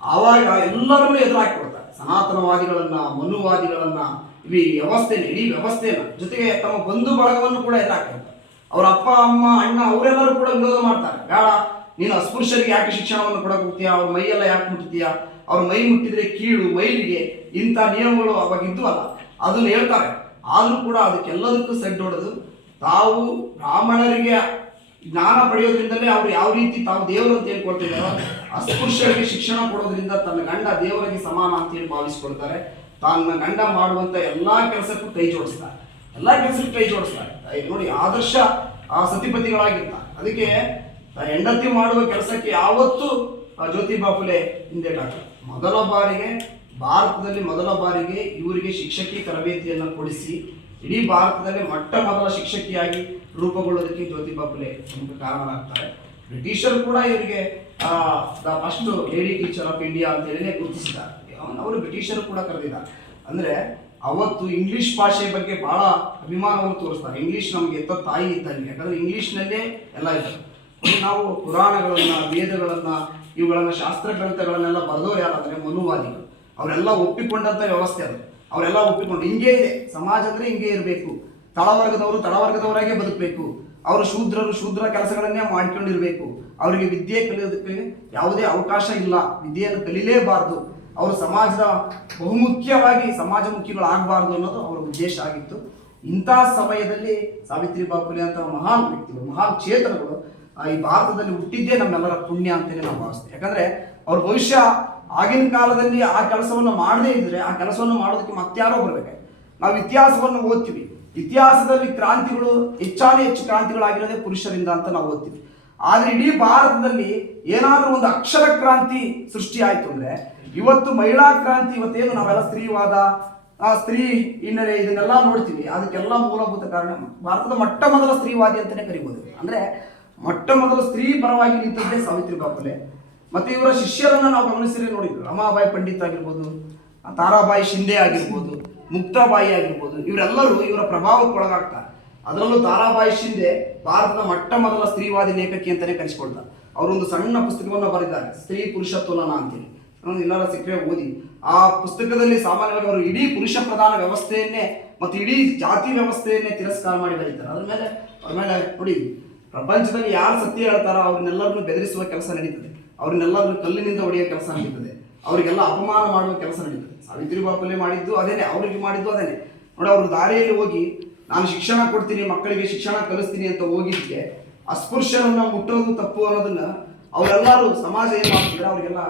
ಆವಾಗ ಎಲ್ಲರನ್ನೂ ಎದುರಾಕಿಕೊಡ್ತಾರೆ. ಸನಾತನವಾದಿಗಳನ್ನ, ಮನುವಾದಿಗಳನ್ನ, ಇಡೀ ವ್ಯವಸ್ಥೆಯನ್ನ ಜೊತೆಗೆ ತಮ್ಮ ಬಂಧು ಬಳಗವನ್ನು ಕೂಡ ಎದುರಾಕಿರ್ತಾರೆ. ಅವ್ರ ಅಪ್ಪ, ಅಮ್ಮ, ಅಣ್ಣ ಅವರೆಲ್ಲರೂ ಕೂಡ ವಿರೋಧ ಮಾಡ್ತಾರೆ. ಬೇಡ, ನೀನು ಅಸ್ಪೃಶ್ಯರಿಗೆ ಯಾಕೆ ಶಿಕ್ಷಣವನ್ನು ಕೊಡಕ್ಕೆ ಹೋಗ್ತೀಯಾ, ಅವ್ರ ಮೈಯೆಲ್ಲ ಯಾಕೆ ಮುಟ್ತೀಯಾ, ಅವ್ರ ಮೈ ಮುಟ್ಟಿದ್ರೆ ಕೀಳು, ಮೈಲಿಗೆ, ಇಂಥ ನಿಯಮಗಳು ಅವಾಗ ಇದ್ವಲ್ಲ ಅದನ್ನು ಹೇಳ್ತಾರೆ. ಆದರೂ ಕೂಡ ಅದಕ್ಕೆಲ್ಲದಕ್ಕೂ ಸೆಡ್ ಹೊಡೆದು ತಾವು ಬ್ರಾಹ್ಮಣರಿಗೆ ಜ್ಞಾನ ಪಡೆಯೋದ್ರಿಂದಲೇ ಅವ್ರು ಯಾವ ರೀತಿ ತಾವು ದೇವರು ಅಂತ ಹೇಳ್ಕೊಳ್ತಿದ್ದಾರೋ, ಅಸ್ಪೃಶ್ಯರಿಗೆ ಶಿಕ್ಷಣ ಕೊಡೋದ್ರಿಂದ ತನ್ನ ಗಂಡ ದೇವರಿಗೆ ಸಮಾನ ಅಂತೇಳಿ ಭಾವಿಸ್ಕೊಳ್ತಾರೆ. ತನ್ನ ಗಂಡ ಮಾಡುವಂಥ ಎಲ್ಲ ಕೆಲಸಕ್ಕೂ ಕೈ ಜೋಡಿಸ್ತಾರೆ. ನೋಡಿ, ಆದರ್ಶ ಸತಿಪತಿಗಳಾಗಿರ್ತಾರೆ. ಅದಕ್ಕೆ ಹೆಂಡತಿ ಮಾಡುವ ಕೆಲಸಕ್ಕೆ ಯಾವತ್ತೂ ಜ್ಯೋತಿಬಾ ಫುಲೆ ಹಿಂದೇಟಾಗ್ತಾರೆ. ಭಾರತದಲ್ಲಿ ಮೊದಲ ಬಾರಿಗೆ ಇವರಿಗೆ ಶಿಕ್ಷಕಿ ತರಬೇತಿಯನ್ನು ಕೊಡಿಸಿ ಇಡೀ ಭಾರತದಲ್ಲಿ ಮೊದಲ ಶಿಕ್ಷಕಿಯಾಗಿ ರೂಪುಗೊಳ್ಳೋದಕ್ಕೆ ಜ್ಯೋತಿಬಾ ಫುಲೆ ಪ್ರಮುಖ ಕಾರಣರಾಗ್ತಾರೆ. ಬ್ರಿಟಿಷರು ಕೂಡ ಇವರಿಗೆ the first lady teacher of India ಅಂತೇಳಿ ಗುರುತಿಸಿದ್ದಾರೆ. ಅವರು ಬ್ರಿಟಿಷರು ಕೂಡ ಕರೆದಿದ್ದಾರೆ. ಅಂದರೆ ಅವತ್ತು ಇಂಗ್ಲಿಷ್ ಭಾಷೆಯ ಬಗ್ಗೆ ಬಹಳ ಅಭಿಮಾನವನ್ನು ತೋರಿಸ್ತಾರೆ. ಇಂಗ್ಲಿಷ್ ನಮಗೆ ಎತ್ತ ತಾಯಿ ಇದ್ದಂಗೆ. ಯಾಕಂದರೆ ಇಂಗ್ಲೀಷ್ನಲ್ಲೇ ಎಲ್ಲ ಇದೆ. ನಾವು ಪುರಾಣಗಳನ್ನು, ವೇದಗಳನ್ನು, ಇವುಗಳನ್ನು, ಶಾಸ್ತ್ರಗ್ರಂಥಗಳನ್ನೆಲ್ಲ ಬರೆದವರು ಯಾರಂದರೆ ಮನುವಾದಿಗಳು. ಅವರೆಲ್ಲ ಒಪ್ಪಿಕೊಂಡಂಥ ವ್ಯವಸ್ಥೆ ಅದು. ಅವರೆಲ್ಲ ಒಪ್ಪಿಕೊಂಡು ಹಿಂಗೇ ಇದೆ ಸಮಾಜ ಅಂದರೆ ಹಿಂಗೇ ಇರಬೇಕು, ತಳವರ್ಗದವರಾಗೆ ಬದುಕಬೇಕು, ಅವರು ಶೂದ್ರ ಕೆಲಸಗಳನ್ನೇ ಮಾಡ್ಕೊಂಡಿರಬೇಕು, ಅವರಿಗೆ ವಿದ್ಯೆ ಕಲಿಯೋದಕ್ಕೆ ಯಾವುದೇ ಅವಕಾಶ ಇಲ್ಲ, ವಿದ್ಯೆಯನ್ನು ಕಲೀಲೇಬಾರ್ದು, ಅವರು ಸಮಾಜದ ಸಮಾಜಮುಖಿಗಳಾಗಬಾರ್ದು ಅನ್ನೋದು ಅವರ ಉದ್ದೇಶ ಆಗಿತ್ತು. ಇಂಥ ಸಮಯದಲ್ಲಿ ಸಾವಿತ್ರಿಬಾಯಿ ಫುಲೆ ಅಂತ ಮಹಾನ್ ವ್ಯಕ್ತಿಗಳು, ಮಹಾನ್ ಚೇತನಗಳು ಈ ಭಾರತದಲ್ಲಿ ಹುಟ್ಟಿದ್ದೇ ನಮ್ಮೆಲ್ಲರ ಪುಣ್ಯ ಅಂತಲೇ ನಾವು ಭಾವಿಸ್ತೇವೆ. ಯಾಕಂದರೆ ಅವ್ರ ಭವಿಷ್ಯ ಆಗಿನ ಕಾಲದಲ್ಲಿ ಆ ಕೆಲಸವನ್ನು ಮಾಡದೇ ಇದ್ದರೆ ಆ ಕೆಲಸವನ್ನು ಮಾಡೋದಕ್ಕೆ ಮತ್ತಾರೋ ಬರಬೇಕಾಯ್ತು. ನಾವು ಇತಿಹಾಸವನ್ನು ಓದ್ತೀವಿ. ಇತಿಹಾಸದಲ್ಲಿ ಕ್ರಾಂತಿಗಳು ಹೆಚ್ಚು ಕ್ರಾಂತಿಗಳಾಗಿರೋದೇ ಪುರುಷರಿಂದ ಅಂತ ನಾವು ಓದ್ತೀವಿ. ಆದರೆ ಇಡೀ ಭಾರತದಲ್ಲಿ ಏನಾದರೂ ಒಂದು ಅಕ್ಷರ ಕ್ರಾಂತಿ ಸೃಷ್ಟಿ ಆಯಿತು ಅಂದರೆ ಇವತ್ತು ಮಹಿಳಾ ಕ್ರಾಂತಿ, ಇವತ್ತೇನು ನಾವೆಲ್ಲ ಸ್ತ್ರೀವಾದ, ಸ್ತ್ರೀ ಹಿನ್ನೆಲೆ ಇದನ್ನೆಲ್ಲ ನೋಡ್ತೀವಿ. ಅದಕ್ಕೆಲ್ಲ ಮೂಲಭೂತ ಕಾರಣ ಭಾರತದ ಮೊದಲ ಸ್ತ್ರೀವಾದಿ ಅಂತಲೇ ಕರಿಬೋದು. ಅಂದರೆ ಮೊದಲ ಸ್ತ್ರೀ ಪರವಾಗಿ ನಿಂತದ್ದೇ ಸಾವಿತ್ರಿಬಾಯಿ ಫುಲೆ. ಮತ್ತು ಇವರ ಶಿಷ್ಯರನ್ನು ನಾವು ಗಮನಿಸಿದ್ರೆ ನೋಡಿದ್ವಿ. ರಮಾಬಾಯಿ ಪಂಡಿತ್ ಆಗಿರ್ಬೋದು, ತಾರಾಬಾಯಿ ಶಿಂದೆ ಆಗಿರ್ಬೋದು, ಮುಕ್ತಾಬಾಯಿ ಆಗಿರ್ಬೋದು, ಇವರೆಲ್ಲರೂ ಇವರ ಪ್ರಭಾವಕ್ಕೆ ಒಳಗಾಗ್ತಾರೆ. ಅದರಲ್ಲೂ ತಾರಾಬಾಯಿ ಶಿಂದೆ ಭಾರತದ ಮೊದಲ ಸ್ತ್ರೀವಾದಿ ಲೇಖಕಿ ಅಂತಲೇ ಕರೆಸಿಕೊಳ್ತಾರೆ. ಅವರೊಂದು ಸಣ್ಣ ಪುಸ್ತಕವನ್ನು ಬರೆದಿದ್ದಾರೆ, ಸ್ತ್ರೀ ಪುರುಷ ತುಲನಾ ಅಂತೇಳಿ. ಎಲ್ಲರ ಸಿಕ್ಕರೆ ಓದಿ. ಆ ಪುಸ್ತಕದಲ್ಲಿ ಸಾಮಾನ್ಯವಾಗಿ ಅವರು ಇಡೀ ಪುರುಷ ಪ್ರಧಾನ ವ್ಯವಸ್ಥೆಯನ್ನೇ ಮತ್ತು ಇಡೀ ಜಾತಿ ವ್ಯವಸ್ಥೆಯನ್ನೇ ತಿರಸ್ಕಾರ ಮಾಡಿ ಬರೀತಾರೆ. ಅವ್ರ ಮೇಲೆ ನೋಡಿ, ಪ್ರಪಂಚದಲ್ಲಿ ಯಾರು ಸತ್ಯ ಹೇಳ್ತಾರೋ ಅವ್ರನ್ನೆಲ್ಲರನ್ನು ಬೆದರಿಸುವ ಕೆಲಸ ನಡೀತದೆ, ಅವ್ರನ್ನೆಲ್ಲರನ್ನು ಕಲ್ಲಿನಿಂದ ಹೊಡೆಯೋ ಕೆಲಸ ನಡೀತದೆ, ಅವರಿಗೆಲ್ಲ ಅಪಮಾನ ಮಾಡುವ ಕೆಲಸ ನಡೀತದೆ. ಸಾವಿತ್ರಿಬಾಯಿ ಫುಲೆ ಮಾಡಿದ್ದು ಅದೇನೆ, ಅವರಿಗೆ ಮಾಡಿದ್ದು ಅದೇನೆ. ನೋಡಿ, ಅವ್ರ ದಾರಿಯಲ್ಲಿ ಹೋಗಿ ನಾನು ಶಿಕ್ಷಣ ಕೊಡ್ತೀನಿ, ಮಕ್ಕಳಿಗೆ ಶಿಕ್ಷಣ ಕಲಿಸ್ತೀನಿ ಅಂತ ಹೋಗಿದ್ದಕ್ಕೆ ಅಸ್ಪೃಶ್ಯರನ್ನು ಮುಟ್ಟೋದು ತಪ್ಪು ಅನ್ನೋದನ್ನ ಅವರೆಲ್ಲರೂ ಸಮಾಜ ಏನು ಮಾಡ್ತಿದ್ರೆ ಅವ್ರಿಗೆಲ್ಲ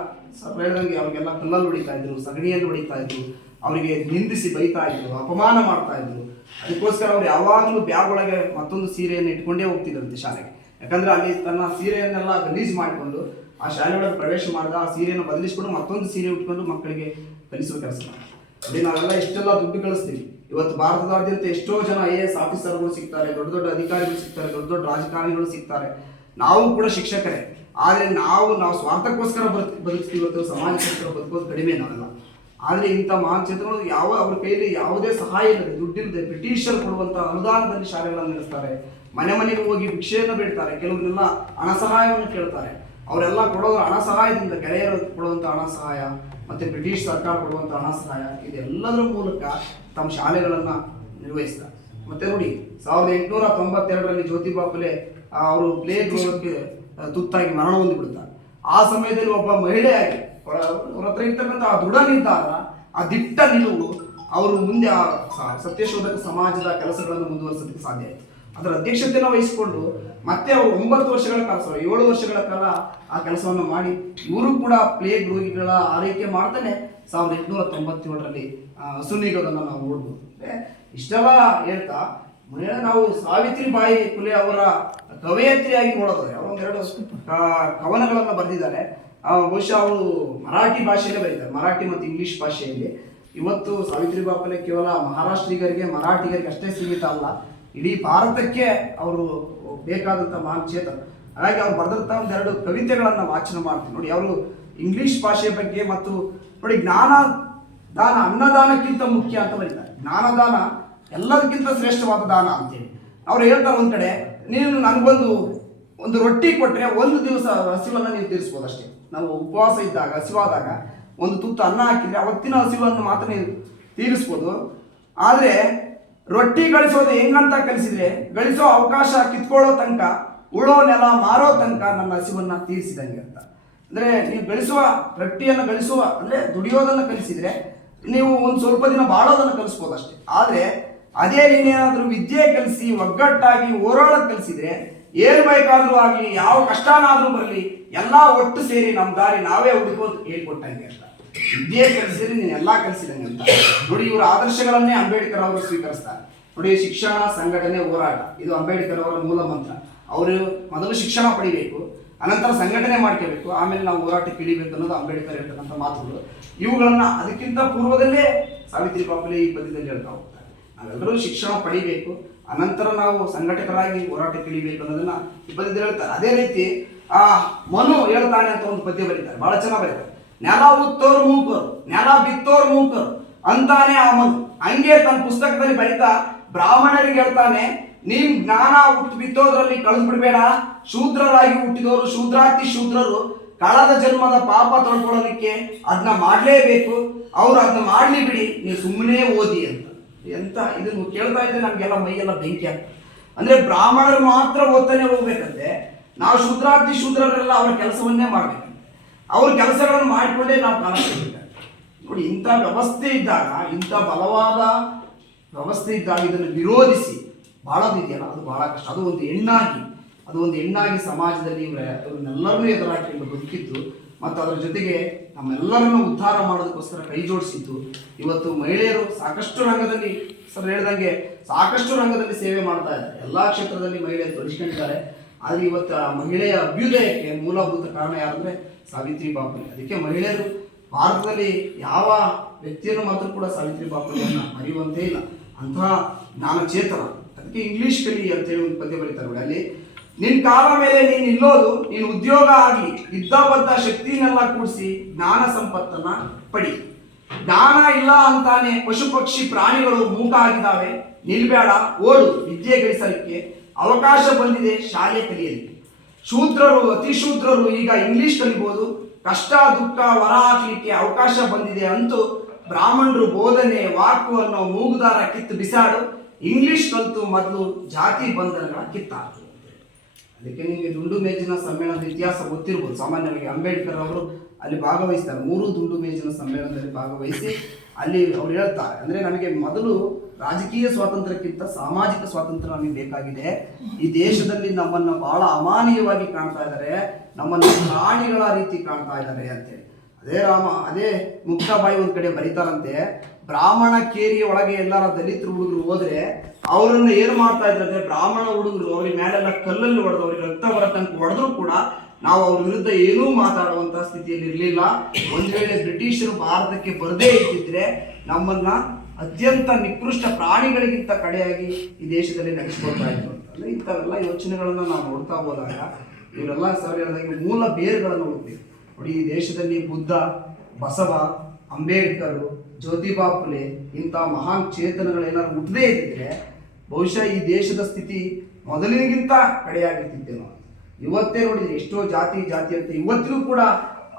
ಹೇಳ್ದಂಗೆ ಅವ್ರಿಗೆಲ್ಲ ಕಲ್ಲಲ್ಲಿ ಹೊಡಿತಾ ಇದ್ರು, ಸಗಣಿಯಲ್ಲಿ ಹೊಡಿತಾ ಇದ್ರು, ಅವರಿಗೆ ನಿಂದಿಸಿ ಬೈತಾ ಇದ್ರು, ಅಪಮಾನ ಮಾಡ್ತಾ ಇದ್ರು. ಅದಕ್ಕೋಸ್ಕರ ಅವ್ರು ಯಾವಾಗಲೂ ಬ್ಯಾಗ್ ಒಳಗೆ ಮತ್ತೊಂದು ಸೀರೆಯನ್ನು ಇಟ್ಕೊಂಡೇ ಹೋಗ್ತಿದ್ರಂತೆ ಶಾಲೆಗೆ. ಯಾಕಂದ್ರೆ ಅಲ್ಲಿ ತನ್ನ ಸೀರೆಯನ್ನೆಲ್ಲ ಗಲೀಜು ಮಾಡಿಕೊಂಡು ಆ ಶಾಲೆಯೊಳಗೆ ಪ್ರವೇಶ ಮಾಡಿದ ಆ ಸೀರೆಯನ್ನು ಬದಲಿಸ್ಕೊಂಡು ಮತ್ತೊಂದು ಸೀರೆ ಉಟ್ಕೊಂಡು ಮಕ್ಕಳಿಗೆ ಕಲಿಸುವ ಕೆಲಸ ಮಾಡಿ. ನಾವೆಲ್ಲ ಇಷ್ಟೆಲ್ಲ ದುಡ್ಡು ಕಳಿಸ್ತೀವಿ. ಇವತ್ತು ಭಾರತದಾದ್ಯಂತ ಎಷ್ಟೋ ಜನ IAS ಆಫೀಸರ್ಗಳು ಸಿಗ್ತಾರೆ, ದೊಡ್ಡ ಅಧಿಕಾರಿಗಳು ಸಿಗ್ತಾರೆ, ದೊಡ್ಡ ರಾಜಕಾರಣಿಗಳು ಸಿಗ್ತಾರೆ. ನಾವು ಕೂಡ ಶಿಕ್ಷಕರೇ. ಆದರೆ ನಾವು ಸ್ವಾರ್ಥಕ್ಕೋಸ್ಕರ ಬದುಕ್ತೀವಿ, ಇವತ್ತು ಸಮಾಜಕ್ಕೋಸ್ಕರ ಬದುಕೋದು ಕಡಿಮೆ ನಾವೆಲ್ಲ. ಆದರೆ ಇಂಥ ಮಹಾನ್ ಚೇತನಗಳು ಅವ್ರ ಕೈಯಲ್ಲಿ ಯಾವುದೇ ಸಹಾಯ ಇಲ್ಲದೆ, ದುಡ್ಡಿಲ್ಲದೆ, ಬ್ರಿಟಿಷರು ಕೊಡುವಂಥ ಅನುದಾನದಲ್ಲಿ ಶಾಲೆಗಳನ್ನು ನಡೆಸ್ತಾರೆ. ಮನೆಗೆ ಹೋಗಿ ಭಿಕ್ಷೆಯನ್ನು ಬೇಡ್ತಾರೆ. ಕೆಲವರೆಲ್ಲ ಹಣ ಸಹಾಯವನ್ನು ಕೇಳ್ತಾರೆ. ಅವರೆಲ್ಲ ಕೊಡೋ ಹಣ ಸಹಾಯದಿಂದ, ಗೆಳೆಯರು ಕೊಡುವಂಥ ಹಣ ಸಹಾಯ ಮತ್ತು ಬ್ರಿಟಿಷ್ ಸರ್ಕಾರ ಕೊಡುವಂಥ ಹಣ ಸಹಾಯ, ಇದೆಲ್ಲದರ ಮೂಲಕ ತಮ್ಮ ಶಾಲೆಗಳನ್ನು ನಿರ್ವಹಿಸ್ತಾರೆ. ಮತ್ತೆ ನೋಡಿ, 1892ರಲ್ಲಿ ಜ್ಯೋತಿಬಾ ಫುಲೆ ಅವರು ಪ್ಲೇಗ್ ರೋಗಕ್ಕೆ ತುತ್ತಾಗಿ ಮರಣ ಹೊಂದಿಬಿಡ್ತಾರೆ. ಆ ಸಮಯದಲ್ಲಿ ಒಬ್ಬ ಮಹಿಳೆಯಾಗಿ ಅವ್ರ ಹತ್ರ ಇರ್ತಕ್ಕಂಥ ಆ ದೃಢ ನಿರ್ಧಾರ, ಆ ದಿಟ್ಟ ನಿಲುವು ಅವರು ಮುಂದೆ ಆ ಸತ್ಯಶೋಧಕ ಸಮಾಜದ ಕೆಲಸಗಳನ್ನು ಮುಂದುವರಿಸೋದಕ್ಕೆ ಸಾಧ್ಯ ಆಯಿತು. ಅದರ ಅಧ್ಯಕ್ಷತೆಯನ್ನು ವಹಿಸಿಕೊಂಡು ಮತ್ತೆ ಅವರು 9 ವರ್ಷಗಳ ಕಾಲ, 7 ವರ್ಷಗಳ ಕಾಲ ಆ ಕೆಲಸವನ್ನು ಮಾಡಿ ಇವರು ಕೂಡ ಪ್ಲೇಗ್ ರೋಗಿಗಳ ಆರೈಕೆ ಮಾಡ್ತಾನೆ 1897ರಲ್ಲಿ ಹಸುನೀಗೋದನ್ನು ನಾವು ನೋಡ್ಬೋದು. ಇಷ್ಟೆಲ್ಲ ಹೇಳ್ತಾ ನಾವು ಸಾವಿತ್ರಿಬಾಯಿ ಫುಲೆ ಅವರ ಕವಯತ್ರಿಯಾಗಿ ನೋಡೋದಾದ್ರೆ ಅವರೊಂದೆರಡು ಕವನಗಳನ್ನು ಬರೆದಿದ್ದಾರೆ. ಬಹುಶಃ ಅವರು ಮರಾಠಿ ಭಾಷೆಯಲ್ಲೇ ಬರೀತಾರೆ, ಮರಾಠಿ ಮತ್ತು ಇಂಗ್ಲಿಷ್ ಭಾಷೆಯಲ್ಲಿ. ಇವತ್ತು ಸಾವಿತ್ರಿಬಾಯಿ ಫುಲೆ ಕೇವಲ ಮಹಾರಾಷ್ಟ್ರಿಗರಿಗೆ ಮರಾಠಿಗರಿಗೆ ಅಷ್ಟೇ ಸೀಮಿತ ಅಲ್ಲ, ಇಡೀ ಭಾರತಕ್ಕೆ ಅವರು ಬೇಕಾದಂಥ ಮಹಾನ್ ಚೇತನ. ಹಾಗಾಗಿ ಅವ್ರು ಬರೆದಂಥ ಒಂದೆರಡು ಕವಿತೆಗಳನ್ನು ವಾಚನ ಮಾಡ್ತೀವಿ ನೋಡಿ. ಅವರು ಇಂಗ್ಲಿಷ್ ಭಾಷೆ ಬಗ್ಗೆ ಮತ್ತು ನೋಡಿ ಜ್ಞಾನ ದಾನ ಅನ್ನದಾನಕ್ಕಿಂತ ಮುಖ್ಯ ಅಂತ ಬರೀತಾರೆ. ಜ್ಞಾನದಾನ ಎಲ್ಲದಕ್ಕಿಂತ ಶ್ರೇಷ್ಠವಾದ ದಾನ ಅಂತೇಳಿ ಅವ್ರು ಹೇಳ್ತಾರೆ. ಒಂದು ಕಡೆ ನೀನು ನನಗೊಂದು ರೊಟ್ಟಿ ಕೊಟ್ಟರೆ ಒಂದು ದಿವಸ ಹಸಿವನ್ನು ನೀವು ತೀರಿಸ್ಬೋದು ಅಷ್ಟೇ. ನಾವು ಉಪವಾಸ ಇದ್ದಾಗ ಹಸಿವಾದಾಗ ಒಂದು ತುತ್ತು ಅನ್ನ ಹಾಕಿದರೆ ಅವತ್ತಿನ ಹಸಿವನ್ನು ಮಾತ್ರ ನೀವು ತೀರಿಸ್ಬೋದು. ಆದರೆ ರೊಟ್ಟಿ ಗಳಿಸೋದು ಹೆಂಗಂತ ಕಲಿಸಿದ್ರೆ, ಗಳಿಸೋ ಅವಕಾಶ ಕಿತ್ಕೊಳ್ಳೋ ತನಕ, ಉಳೋ ನೆಲ ಮಾರೋ ತನಕ ನನ್ನ ಹಸಿವನ್ನು ತೀರಿಸಿದಂಗೆ ಅಂತ. ಅಂದರೆ ನೀವು ರೊಟ್ಟಿಯನ್ನು ಗಳಿಸುವ ಅಂದರೆ ದುಡಿಯೋದನ್ನು ಕಲಿಸಿದರೆ ನೀವು ಒಂದು ಸ್ವಲ್ಪ ದಿನ ಬಾಳೋದನ್ನು ಕಲಿಸ್ಬೋದು ಅಷ್ಟೇ. ಆದರೆ ಅದೇ ನೀನೇನಾದರೂ ವಿದ್ಯೆ ಕಲಿಸಿ ಒಗ್ಗಟ್ಟಾಗಿ ಹೋರಾಡೋದು ಕಲಿಸಿದ್ರೆ ಏನು ಬೇಕಾದರೂ ಆಗಲಿ, ಯಾವ ಕಷ್ಟನಾದರೂ ಬರಲಿ, ಎಲ್ಲ ಒಟ್ಟು ಸೇರಿ ನಮ್ಮ ದಾರಿ ನಾವೇ ಹುಡುಕೋದು ಹೇಳ್ಕೊಟ್ಟಂಗೆ ಅಂತ. ವಿದ್ಯೆ ಕಲಿಸಿದ್ರೆ ನೀನು ಎಲ್ಲ ಕಲಿಸಿದಂಗೆ ಅಂತ ನೋಡಿ. ಇವರ ಆದರ್ಶಗಳನ್ನೇ ಅಂಬೇಡ್ಕರ್ ಅವರು ಸ್ವೀಕರಿಸ್ತಾರೆ ನೋಡಿ. ಶಿಕ್ಷಣ, ಸಂಘಟನೆ, ಹೋರಾಟ, ಇದು ಅಂಬೇಡ್ಕರ್ ಅವರ ಮೂಲ ಮಂತ್ರ. ಅವರು ಮೊದಲು ಶಿಕ್ಷಣ ಪಡಿಬೇಕು, ಅನಂತರ ಸಂಘಟನೆ ಮಾಡ್ಕೋಬೇಕು, ಆಮೇಲೆ ನಾವು ಹೋರಾಟಕ್ಕೆ ಇಳಿಬೇಕು ಅನ್ನೋದು ಅಂಬೇಡ್ಕರ್ ಹೇಳ್ತಕ್ಕಂಥ ಮಾತುಗಳು. ಇವುಗಳನ್ನ ಅದಕ್ಕಿಂತ ಪೂರ್ವದಲ್ಲೇ ಸಾವಿತ್ರಿಬಾಯಿ ಫುಲೆ ಈ ಪದ್ಯದಲ್ಲಿ ಹೇಳ್ತಾ ಹೋಗ್ತಾರೆ. ನಾವೆಲ್ಲರೂ ಶಿಕ್ಷಣ ಪಡಿಬೇಕು, ಅನಂತರ ನಾವು ಸಂಘಟಕರಾಗಿ ಹೋರಾಟಕ್ಕೆ ಇಳಿಬೇಕು ಅನ್ನೋದನ್ನ ಈ ಪದ್ಯದಲ್ಲಿ ಹೇಳ್ತಾರೆ. ಅದೇ ರೀತಿ ಮನು ಹೇಳ್ತಾನೆ ಅಂತ ಒಂದು ಪದ್ಯ ಬರೀತಾರೆ, ಬಹಳ ಚೆನ್ನಾಗಿ ಬರೀತಾರೆ. ನೆಲ ಉತ್ತೋರು ಮೂಕರು, ನೆಲ ಬಿತ್ತೋರು ಮೂಕರು ಅಂತಾನೆ ಆ ಮನು. ಹಂಗೆ ತನ್ನ ಪುಸ್ತಕದಲ್ಲಿ ಬರೀತಾ ಬ್ರಾಹ್ಮಣರಿಗೆ ಹೇಳ್ತಾನೆ, ನೀನ್ ಜ್ಞಾನ ಹುಟ್ಟು ಬಿತ್ತೋದ್ರಲ್ಲಿ ಕಳೆದು ಬಿಡಬೇಡ. ಶೂದ್ರರಾಗಿ ಹುಟ್ಟಿದವರು, ಶೂದ್ರಾತಿ ಶೂದ್ರರು ಕಳೆದ ಜನ್ಮದ ಪಾಪ ತೊಳ್ಕೊಳ್ಳೋದಕ್ಕೆ ಅದನ್ನ ಮಾಡಲೇಬೇಕು. ಅವ್ರು ಅದನ್ನ ಮಾಡ್ಲಿ ಬಿಡಿ, ನೀವು ಸುಮ್ಮನೆ ಓದಿ ಅಂತ. ಎಂತ ಇದನ್ನು ಕೇಳ್ತಾ ಇದ್ರೆ ನಮ್ಗೆಲ್ಲ ಮೈಯೆಲ್ಲ ಬೆಂಕಿ ಆಗ್ತದೆ. ಅಂದ್ರೆ ಬ್ರಾಹ್ಮಣರು ಮಾತ್ರ ಓದ್ತಾನೆ ಹೋಗ್ಬೇಕಂತೆ, ನಾವು ಶೂದ್ರಾತಿ ಶೂದ್ರರೆಲ್ಲ ಅವರ ಕೆಲಸವನ್ನೇ ಮಾಡ್ಬೇಕಂತೆ. ಅವ್ರ ಕೆಲಸಗಳನ್ನು ಮಾಡಿಕೊಂಡೇ ನಾವು ಕಾಲ ನೋಡಿ. ಇಂಥ ವ್ಯವಸ್ಥೆ ಇದ್ದಾಗ, ಇಂಥ ಬಲವಾದ ವ್ಯವಸ್ಥೆ ಇದ್ದಾಗ ಇದನ್ನು ವಿರೋಧಿಸಿ ಬಾಳೋದಿದೆಯಲ್ಲ, ಅದು ಬಹಳ ಕಷ್ಟ. ಅದು ಒಂದು ಹೆಣ್ಣಾಗಿ ಸಮಾಜದಲ್ಲಿ ಇವರೆಲ್ಲರನ್ನೂ ಎದುರಾಕಿಕೊಂಡು ಬದುಕಿದ್ದು ಮತ್ತು ಅದರ ಜೊತೆಗೆ ನಮ್ಮೆಲ್ಲರನ್ನು ಉದ್ಧಾರ ಮಾಡೋದಕ್ಕೋಸ್ಕರ ಕೈ ಜೋಡಿಸಿದ್ದು. ಇವತ್ತು ಮಹಿಳೆಯರು ಸಾಕಷ್ಟು ರಂಗದಲ್ಲಿ, ಸರ್ ಹೇಳ್ದಂಗೆ ಸಾಕಷ್ಟು ರಂಗದಲ್ಲಿ ಸೇವೆ ಮಾಡ್ತಾ ಇದ್ದಾರೆ. ಎಲ್ಲ ಕ್ಷೇತ್ರದಲ್ಲಿ ಮಹಿಳೆಯರು ತೊಡಗಿಸ್ಕೊಂಡಿದ್ದಾರೆ. ಆದರೆ ಇವತ್ತು ಆ ಮಹಿಳೆಯ ಅಭ್ಯುದಯಕ್ಕೆ ಮೂಲಭೂತ ಕಾರಣ ಯಾರಂದರೆ ಸಾವಿತ್ರಿಬಾಯಿ ಫುಲೆ. ಅದಕ್ಕೆ ಮಹಿಳೆಯರು ಭಾರತದಲ್ಲಿ ಯಾವ ವ್ಯಕ್ತಿಯನ್ನು ಮಾತ್ರ ಕೂಡ ಸಾವಿತ್ರಿಬಾಯಿ ಫುಲೆಯನ್ನು ಮರೆಯುವಂತೆ ಇಲ್ಲ, ಅಂತಹ ಜ್ಞಾನ ಚೇತನ. ಅದಕ್ಕೆ ಇಂಗ್ಲಿಷ್ ಕಲಿ ಅಂತೇಳಿ ಒಂದು ಪದ್ಯ ಬರೀತಾರೆ ನೋಡಿ. ಅಲ್ಲಿ ನಿನ್ನ ಕಾಲ ಮೇಲೆ ನೀನು ನಿಲ್ಲೋದು, ನೀನು ಉದ್ಯೋಗ ಆಗಲಿ, ಇದ್ದಬದ್ದ ಶಕ್ತಿನೆಲ್ಲ ಕೂಡಿಸಿ ಜ್ಞಾನ ಸಂಪತ್ತನ್ನ ಪಡಿ. ಜ್ಞಾನ ಇಲ್ಲ ಅಂತಾನೆ ಪಶು ಪಕ್ಷಿ ಪ್ರಾಣಿಗಳು ಮೂಕ ಆಗಿದ್ದಾವೆ. ನಿಲ್ಬೇಡ, ಓಡು, ವಿದ್ಯೆ ಗಳಿಸಲಿಕ್ಕೆ ಅವಕಾಶ ಬಂದಿದೆ, ಶಾಲೆ ಕಲಿಯಲಿಕ್ಕೆ. ಶೂದ್ರರು, ಅತಿಶೂದ್ರರು ಈಗ ಇಂಗ್ಲಿಷ್ ಕಲಿಬಹುದು. ಕಷ್ಟ ದುಃಖ ಹೊರ ಹಾಕಲಿಕ್ಕೆ ಅವಕಾಶ ಬಂದಿದೆ ಅಂತೂ ಬ್ರಾಹ್ಮಣರು ಬೋಧನೆ ವಾಕು ಅನ್ನೋ ಮೂಗುದಾರ ಕಿತ್ತು ಬಿಸಾಡು. ಇಂಗ್ಲಿಷ್ ಕಲಿತು ಮೊದಲು ಜಾತಿ ಬಂಧನಗಳ ಕಿತ್ತಾಡು. ಅದಕ್ಕೆ ನಿಮಗೆ ದುಂಡು ಮೇಜಿನ ಸಮ್ಮೇಳನದ ಇತಿಹಾಸ ಗೊತ್ತಿರ್ಬೋದು. ಸಾಮಾನ್ಯವಾಗಿ ಅಂಬೇಡ್ಕರ್ ಅವರು ಅಲ್ಲಿ ಭಾಗವಹಿಸ್ತಾರೆ. 3 ದುಂಡು ಮೇಜಿನ ಸಮ್ಮೇಳನದಲ್ಲಿ ಭಾಗವಹಿಸಿ ಅಲ್ಲಿ ಅವ್ರು ಹೇಳ್ತಾರೆ, ಅಂದರೆ ನಮಗೆ ಮೊದಲು ರಾಜಕೀಯ ಸ್ವಾತಂತ್ರ್ಯಕ್ಕಿಂತ ಸಾಮಾಜಿಕ ಸ್ವಾತಂತ್ರ್ಯ ನಮಗೆ ಬೇಕಾಗಿದೆ. ಈ ದೇಶದಲ್ಲಿ ನಮ್ಮನ್ನು ಬಹಳ ಅಮಾನೀಯವಾಗಿ ಕಾಣ್ತಾ ಇದ್ದಾರೆ, ನಮ್ಮನ್ನು ಪ್ರಾಣಿಗಳ ರೀತಿ ಕಾಣ್ತಾ ಇದ್ದಾರೆ ಅಂತೇಳಿ. ಅದೇ ಮುಕ್ತಾಬಾಯಿ ಒಂದು ಕಡೆ ಬರೀತಾರಂತೆ, ಬ್ರಾಹ್ಮಣ ಕೇರಿಯ ಒಳಗೆ ಎಲ್ಲರ ದಲಿತರು ಹುಡುಗರು ಹೋದ್ರೆ ಅವರನ್ನ ಏನು ಮಾಡ್ತಾ ಇದ್ರೆ, ಬ್ರಾಹ್ಮಣ ಹುಡುಗರು ಅವ್ರಿಗೆ ಮೇಲೆಲ್ಲ ಕಲ್ಲಲ್ಲಿ ಹೊಡೆದು ಅವ್ರಿಗೆ ರಕ್ತ ಬರೋ ತನಕ ಹೊಡೆದ್ರು ಕೂಡ ನಾವು ಅವ್ರ ವಿರುದ್ಧ ಏನೂ ಮಾತಾಡುವಂತ ಸ್ಥಿತಿಯಲ್ಲಿ ಇರಲಿಲ್ಲ. ಒಂದು ವೇಳೆ ಬ್ರಿಟಿಷರು ಭಾರತಕ್ಕೆ ಬರದೇ ಇದ್ದಿದ್ರೆ ನಮ್ಮನ್ನ ಅತ್ಯಂತ ನಿಕೃಷ್ಟ ಪ್ರಾಣಿಗಳಿಗಿಂತ ಕಡೆಯಾಗಿ ಈ ದೇಶದಲ್ಲಿ ನಡೆಸ್ಕೊಳ್ತಾ ಇದ್ರು. ಅಂದ್ರೆ ಇಂಥವೆಲ್ಲ ಯೋಚನೆಗಳನ್ನ ನಾವು ನೋಡ್ತಾ ಹೋದಾಗ ಇವರೆಲ್ಲ ಸರ್ ಹೇಳಿದಾಗೆ ಮೂಲ ಬೇರುಗಳನ್ನು ಹುಡುಕ್ತೀವಿ ನೋಡಿ. ಈ ದೇಶದಲ್ಲಿ ಬುದ್ಧ, ಬಸವ, ಅಂಬೇಡ್ಕರ್, ಜ್ಯೋತಿಬಾಯಿ ಫುಲೆ ಇಂಥ ಮಹಾನ್ ಚೇತನಗಳೇನಾದ್ರು ಹುಟ್ಟದೇ ಇದ್ದಿದ್ರೆ ಬಹುಶಃ ಈ ದೇಶದ ಸ್ಥಿತಿ ಮೊದಲಿಗಿಂತ ಕಡೆಯಾಗಿರ್ತಿದ್ದೆ ನಾವು. ಇವತ್ತೇ ನೋಡಿದ್ರೆ ಎಷ್ಟೋ ಜಾತಿ ಅಂತ ಇವತ್ತಿಗೂ ಕೂಡ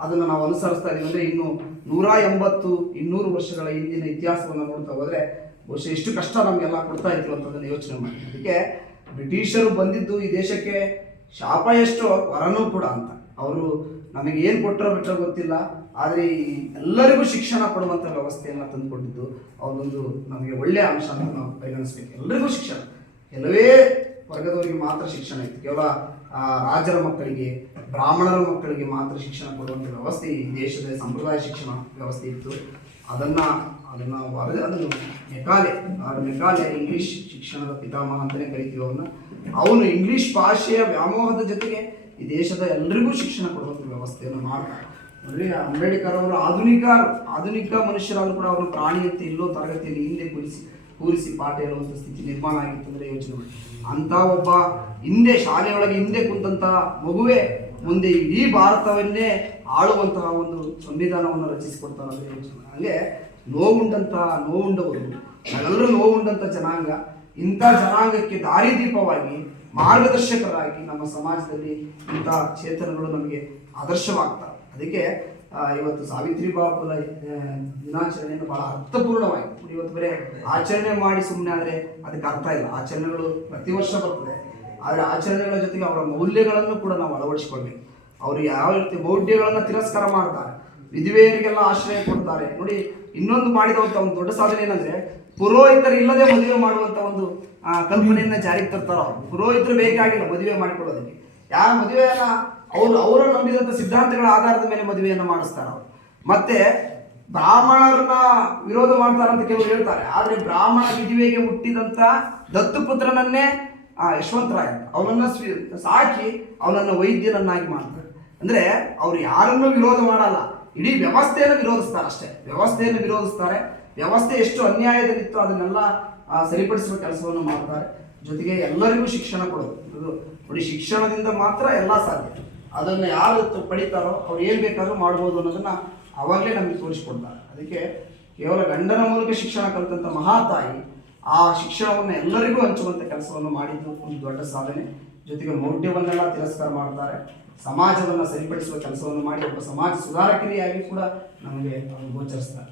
ಅದನ್ನು ನಾವು ಅನುಸರಿಸ್ತಾ ಇದ್ದೀವಿ. ಅಂದರೆ ಇನ್ನು 180-200 ವರ್ಷಗಳ ಹಿಂದಿನ ಇತಿಹಾಸವನ್ನು ನೋಡ್ತಾ ಹೋದರೆ ಬಹುಶಃ ಎಷ್ಟು ಕಷ್ಟ ನಮಗೆಲ್ಲ ಕೊಡ್ತಾ ಇದ್ರು ಅಂತದನ್ನು ಯೋಚನೆ ಮಾಡಿ. ಅದಕ್ಕೆ ಬ್ರಿಟಿಷರು ಬಂದಿದ್ದು ಈ ದೇಶಕ್ಕೆ ಶಾಪ ಎಷ್ಟೋ ವರನೂ ಕೂಡ ಅಂತ. ಅವರು ನಮಗೆ ಏನು ಕೊಟ್ಟರೋ ಬಿಟ್ಟರೋ ಗೊತ್ತಿಲ್ಲ, ಆದರೆ ಎಲ್ಲರಿಗೂ ಶಿಕ್ಷಣ ಕೊಡುವಂಥ ವ್ಯವಸ್ಥೆಯನ್ನು ತಂದುಕೊಟ್ಟಿದ್ದು ಅವರೊಂದು ನಮಗೆ ಒಳ್ಳೆಯ ಅಂಶ ಅಂತ ನಾವು ಪರಿಗಣಿಸ್ಬೇಕು. ಎಲ್ಲರಿಗೂ ಶಿಕ್ಷಣ, ಕೆಲವೇ ವರ್ಗದವರಿಗೆ ಮಾತ್ರ ಶಿಕ್ಷಣ ಇತ್ತು. ಕೇವಲ ರಾಜರ ಮಕ್ಕಳಿಗೆ, ಬ್ರಾಹ್ಮಣರ ಮಕ್ಕಳಿಗೆ ಮಾತ್ರ ಶಿಕ್ಷಣ ಕೊಡುವಂಥ ವ್ಯವಸ್ಥೆ ಈ ದೇಶದ ಸಂಪ್ರದಾಯ ಶಿಕ್ಷಣ ವ್ಯವಸ್ಥೆ ಇತ್ತು. ಅದನ್ನು ಮೆಕಾಲೆ ಇಂಗ್ಲಿಷ್ ಶಿಕ್ಷಣದ ಪಿತಾಮಹ ಅಂತಲೇ ಕರಿತೀವಿ ಅವನು ಇಂಗ್ಲಿಷ್ ಭಾಷೆಯ ವ್ಯಾಮೋಹದ ಜೊತೆಗೆ ಈ ದೇಶದ ಎಲ್ಲರಿಗೂ ಶಿಕ್ಷಣ ಕೊಡುವಂಥ ವ್ಯವಸ್ಥೆಯನ್ನು ಮಾಡ್ತಾರೆ. ನೋಡ್ರಿ, ಅಂಬೇಡ್ಕರ್ ಅವರು ಆಧುನಿಕ ಮನುಷ್ಯರಾದ್ರು ಕೂಡ ಅವರು ಪ್ರಾಣಿಯಂತೆ ಎಲ್ಲೋ ತರಗತಿಯಲ್ಲಿ ಹಿಂದೆ ಕೂರಿಸಿ ಪಾಠ ಹೇಳುವಂಥ ಸ್ಥಿತಿ ನಿರ್ಮಾಣ ಆಗಿತ್ತಂದ್ರೆ ಯೋಚನೆ ಮಾಡಿ. ಅಂತ ಒಬ್ಬ ಶಾಲೆಯೊಳಗೆ ಹಿಂದೆ ಕುಂತ ಮಗುವೇ ಮುಂದೆ ಇಡೀ ಭಾರತವನ್ನೇ ಆಳುವಂತಹ ಒಂದು ಸಂವಿಧಾನವನ್ನು ರಚಿಸಿಕೊಡ್ತಾರಂದ್ರೆ ಯೋಚನೆ ಮಾಡಿ. ಹಂಗೆ ನೋವುಂಡವರು ನಾವೆಲ್ಲರೂ ನೋವುಂಡಂಥ ಜನಾಂಗ, ಇಂಥ ಜನಾಂಗಕ್ಕೆ ದಾರಿದೀಪವಾಗಿ ಮಾರ್ಗದರ್ಶಕರಾಗಿ ನಮ್ಮ ಸಮಾಜದಲ್ಲಿ ಇಂಥ ಚೇತನಗಳು ನಮಗೆ ಆದರ್ಶವಾಗ್ತಾರೆ. ಅದಕ್ಕೆ ಇವತ್ತು ಸಾವಿತ್ರಿಬಾಯಿ ಫುಲೆ ದಿನಾಚರಣೆಯನ್ನು ಬಹಳ ಅರ್ಥಪೂರ್ಣವಾಗಿ ಇವತ್ತು ಬರೀ ಆಚರಣೆ ಮಾಡಿ ಸುಮ್ಮನೆ ಆದರೆ ಅದಕ್ಕೆ ಅರ್ಥ ಇಲ್ಲ. ಆಚರಣೆಗಳು ಪ್ರತಿ ವರ್ಷ ಬರ್ತದೆ, ಆದರೆ ಆಚರಣೆಗಳ ಜೊತೆಗೆ ಅವರ ಮೌಲ್ಯಗಳನ್ನು ಕೂಡ ನಾವು ಅಳವಡಿಸಿಕೊಳ್ಬೇಕು. ಅವರು ಯಾವ ರೀತಿ ಮೌಢ್ಯಗಳನ್ನು ತಿರಸ್ಕಾರ ಮಾಡ್ತಾರೆ, ವಿಧವೆಯರಿಗೆಲ್ಲ ಆಶ್ರಯ ಕೊಡ್ತಾರೆ. ನೋಡಿ, ಇನ್ನೊಂದು ಮಾಡಿದಂಥ ಒಂದು ದೊಡ್ಡ ಸಾಧನೆ ಏನಂದ್ರೆ, ಪುರೋಹಿತರು ಇಲ್ಲದೆ ಮದುವೆ ಮಾಡುವಂಥ ಒಂದು ಕಲ್ಪನೆಯನ್ನು ಜಾರಿಗೆ ತರ್ತಾರೆ. ಅವರು ಪುರೋಹಿತರು ಬೇಕಾಗಿಲ್ಲ ಮದುವೆ ಮಾಡಿಕೊಳ್ಳೋದಕ್ಕೆ. ಯಾವ ಮದುವೆಯನ್ನ ಅವರು ನಂಬಿದಂಥ ಸಿದ್ಧಾಂತಗಳ ಆಧಾರದ ಮೇಲೆ ಮದುವೆಯನ್ನು ಮಾಡಿಸ್ತಾರೆ ಅವರು. ಮತ್ತೆ ಬ್ರಾಹ್ಮಣರನ್ನ ವಿರೋಧ ಮಾಡ್ತಾರಂತ ಕೆಲವರು ಹೇಳ್ತಾರೆ. ಆದರೆ ಬ್ರಾಹ್ಮಣ ವಿಧವೆಗೆ ಹುಟ್ಟಿದಂಥ ದತ್ತು ಪುತ್ರನನ್ನೇ ಯಶವಂತರಾಯ ಅವನನ್ನ ಸಾಕಿ ಅವನನ್ನು ವೈದ್ಯನನ್ನಾಗಿ ಮಾಡ್ತಾರೆ. ಅಂದ್ರೆ ಅವ್ರು ಯಾರನ್ನೂ ವಿರೋಧ ಮಾಡಲ್ಲ, ಇಡೀ ವ್ಯವಸ್ಥೆಯನ್ನು ವಿರೋಧಿಸ್ತಾರೆ ಅಷ್ಟೇ. ವ್ಯವಸ್ಥೆಯನ್ನು ವಿರೋಧಿಸ್ತಾರೆ. ವ್ಯವಸ್ಥೆ ಎಷ್ಟು ಅನ್ಯಾಯದಲ್ಲಿತ್ತು ಅದನ್ನೆಲ್ಲ ಸರಿಪಡಿಸುವ ಕೆಲಸವನ್ನು ಮಾಡ್ತಾರೆ. ಜೊತೆಗೆ ಎಲ್ಲರಿಗೂ ಶಿಕ್ಷಣ ಕೊಡೋದು. ನೋಡಿ, ಶಿಕ್ಷಣದಿಂದ ಮಾತ್ರ ಎಲ್ಲ ಸಾಧ್ಯ. ಅದನ್ನು ಯಾರು ಪಡಿತಾರೋ ಅವ್ರು ಏನು ಬೇಕಾದ್ರೂ ಮಾಡ್ಬೋದು ಅನ್ನೋದನ್ನ ಅವಾಗಲೇ ನಮಗೆ ತೋರಿಸ್ಕೊಡ್ತಾರೆ. ಅದಕ್ಕೆ ಕೇವಲ ಗಂಡನ ಮೂಲಕ ಶಿಕ್ಷಣ ಕಲಿತಂಥ ಮಹಾತಾಯಿ ಆ ಶಿಕ್ಷಣವನ್ನು ಎಲ್ಲರಿಗೂ ಹಂಚುವಂಥ ಕೆಲಸವನ್ನು ಮಾಡಿದ್ದು ಒಂದು ದೊಡ್ಡ ಸಾಧನೆ. ಜೊತೆಗೆ ಮೌಢ್ಯವನ್ನೆಲ್ಲ ತಿರಸ್ಕಾರ ಮಾಡ್ತಾರೆ. ಸಮಾಜವನ್ನು ಸರಿಪಡಿಸುವ ಕೆಲಸವನ್ನು ಮಾಡಿ ಒಬ್ಬ ಸಮಾಜ ಸುಧಾರಕರಿಯಾಗಿ ಕೂಡ ನಮಗೆ ಗೋಚರಿಸ್ತಾರೆ.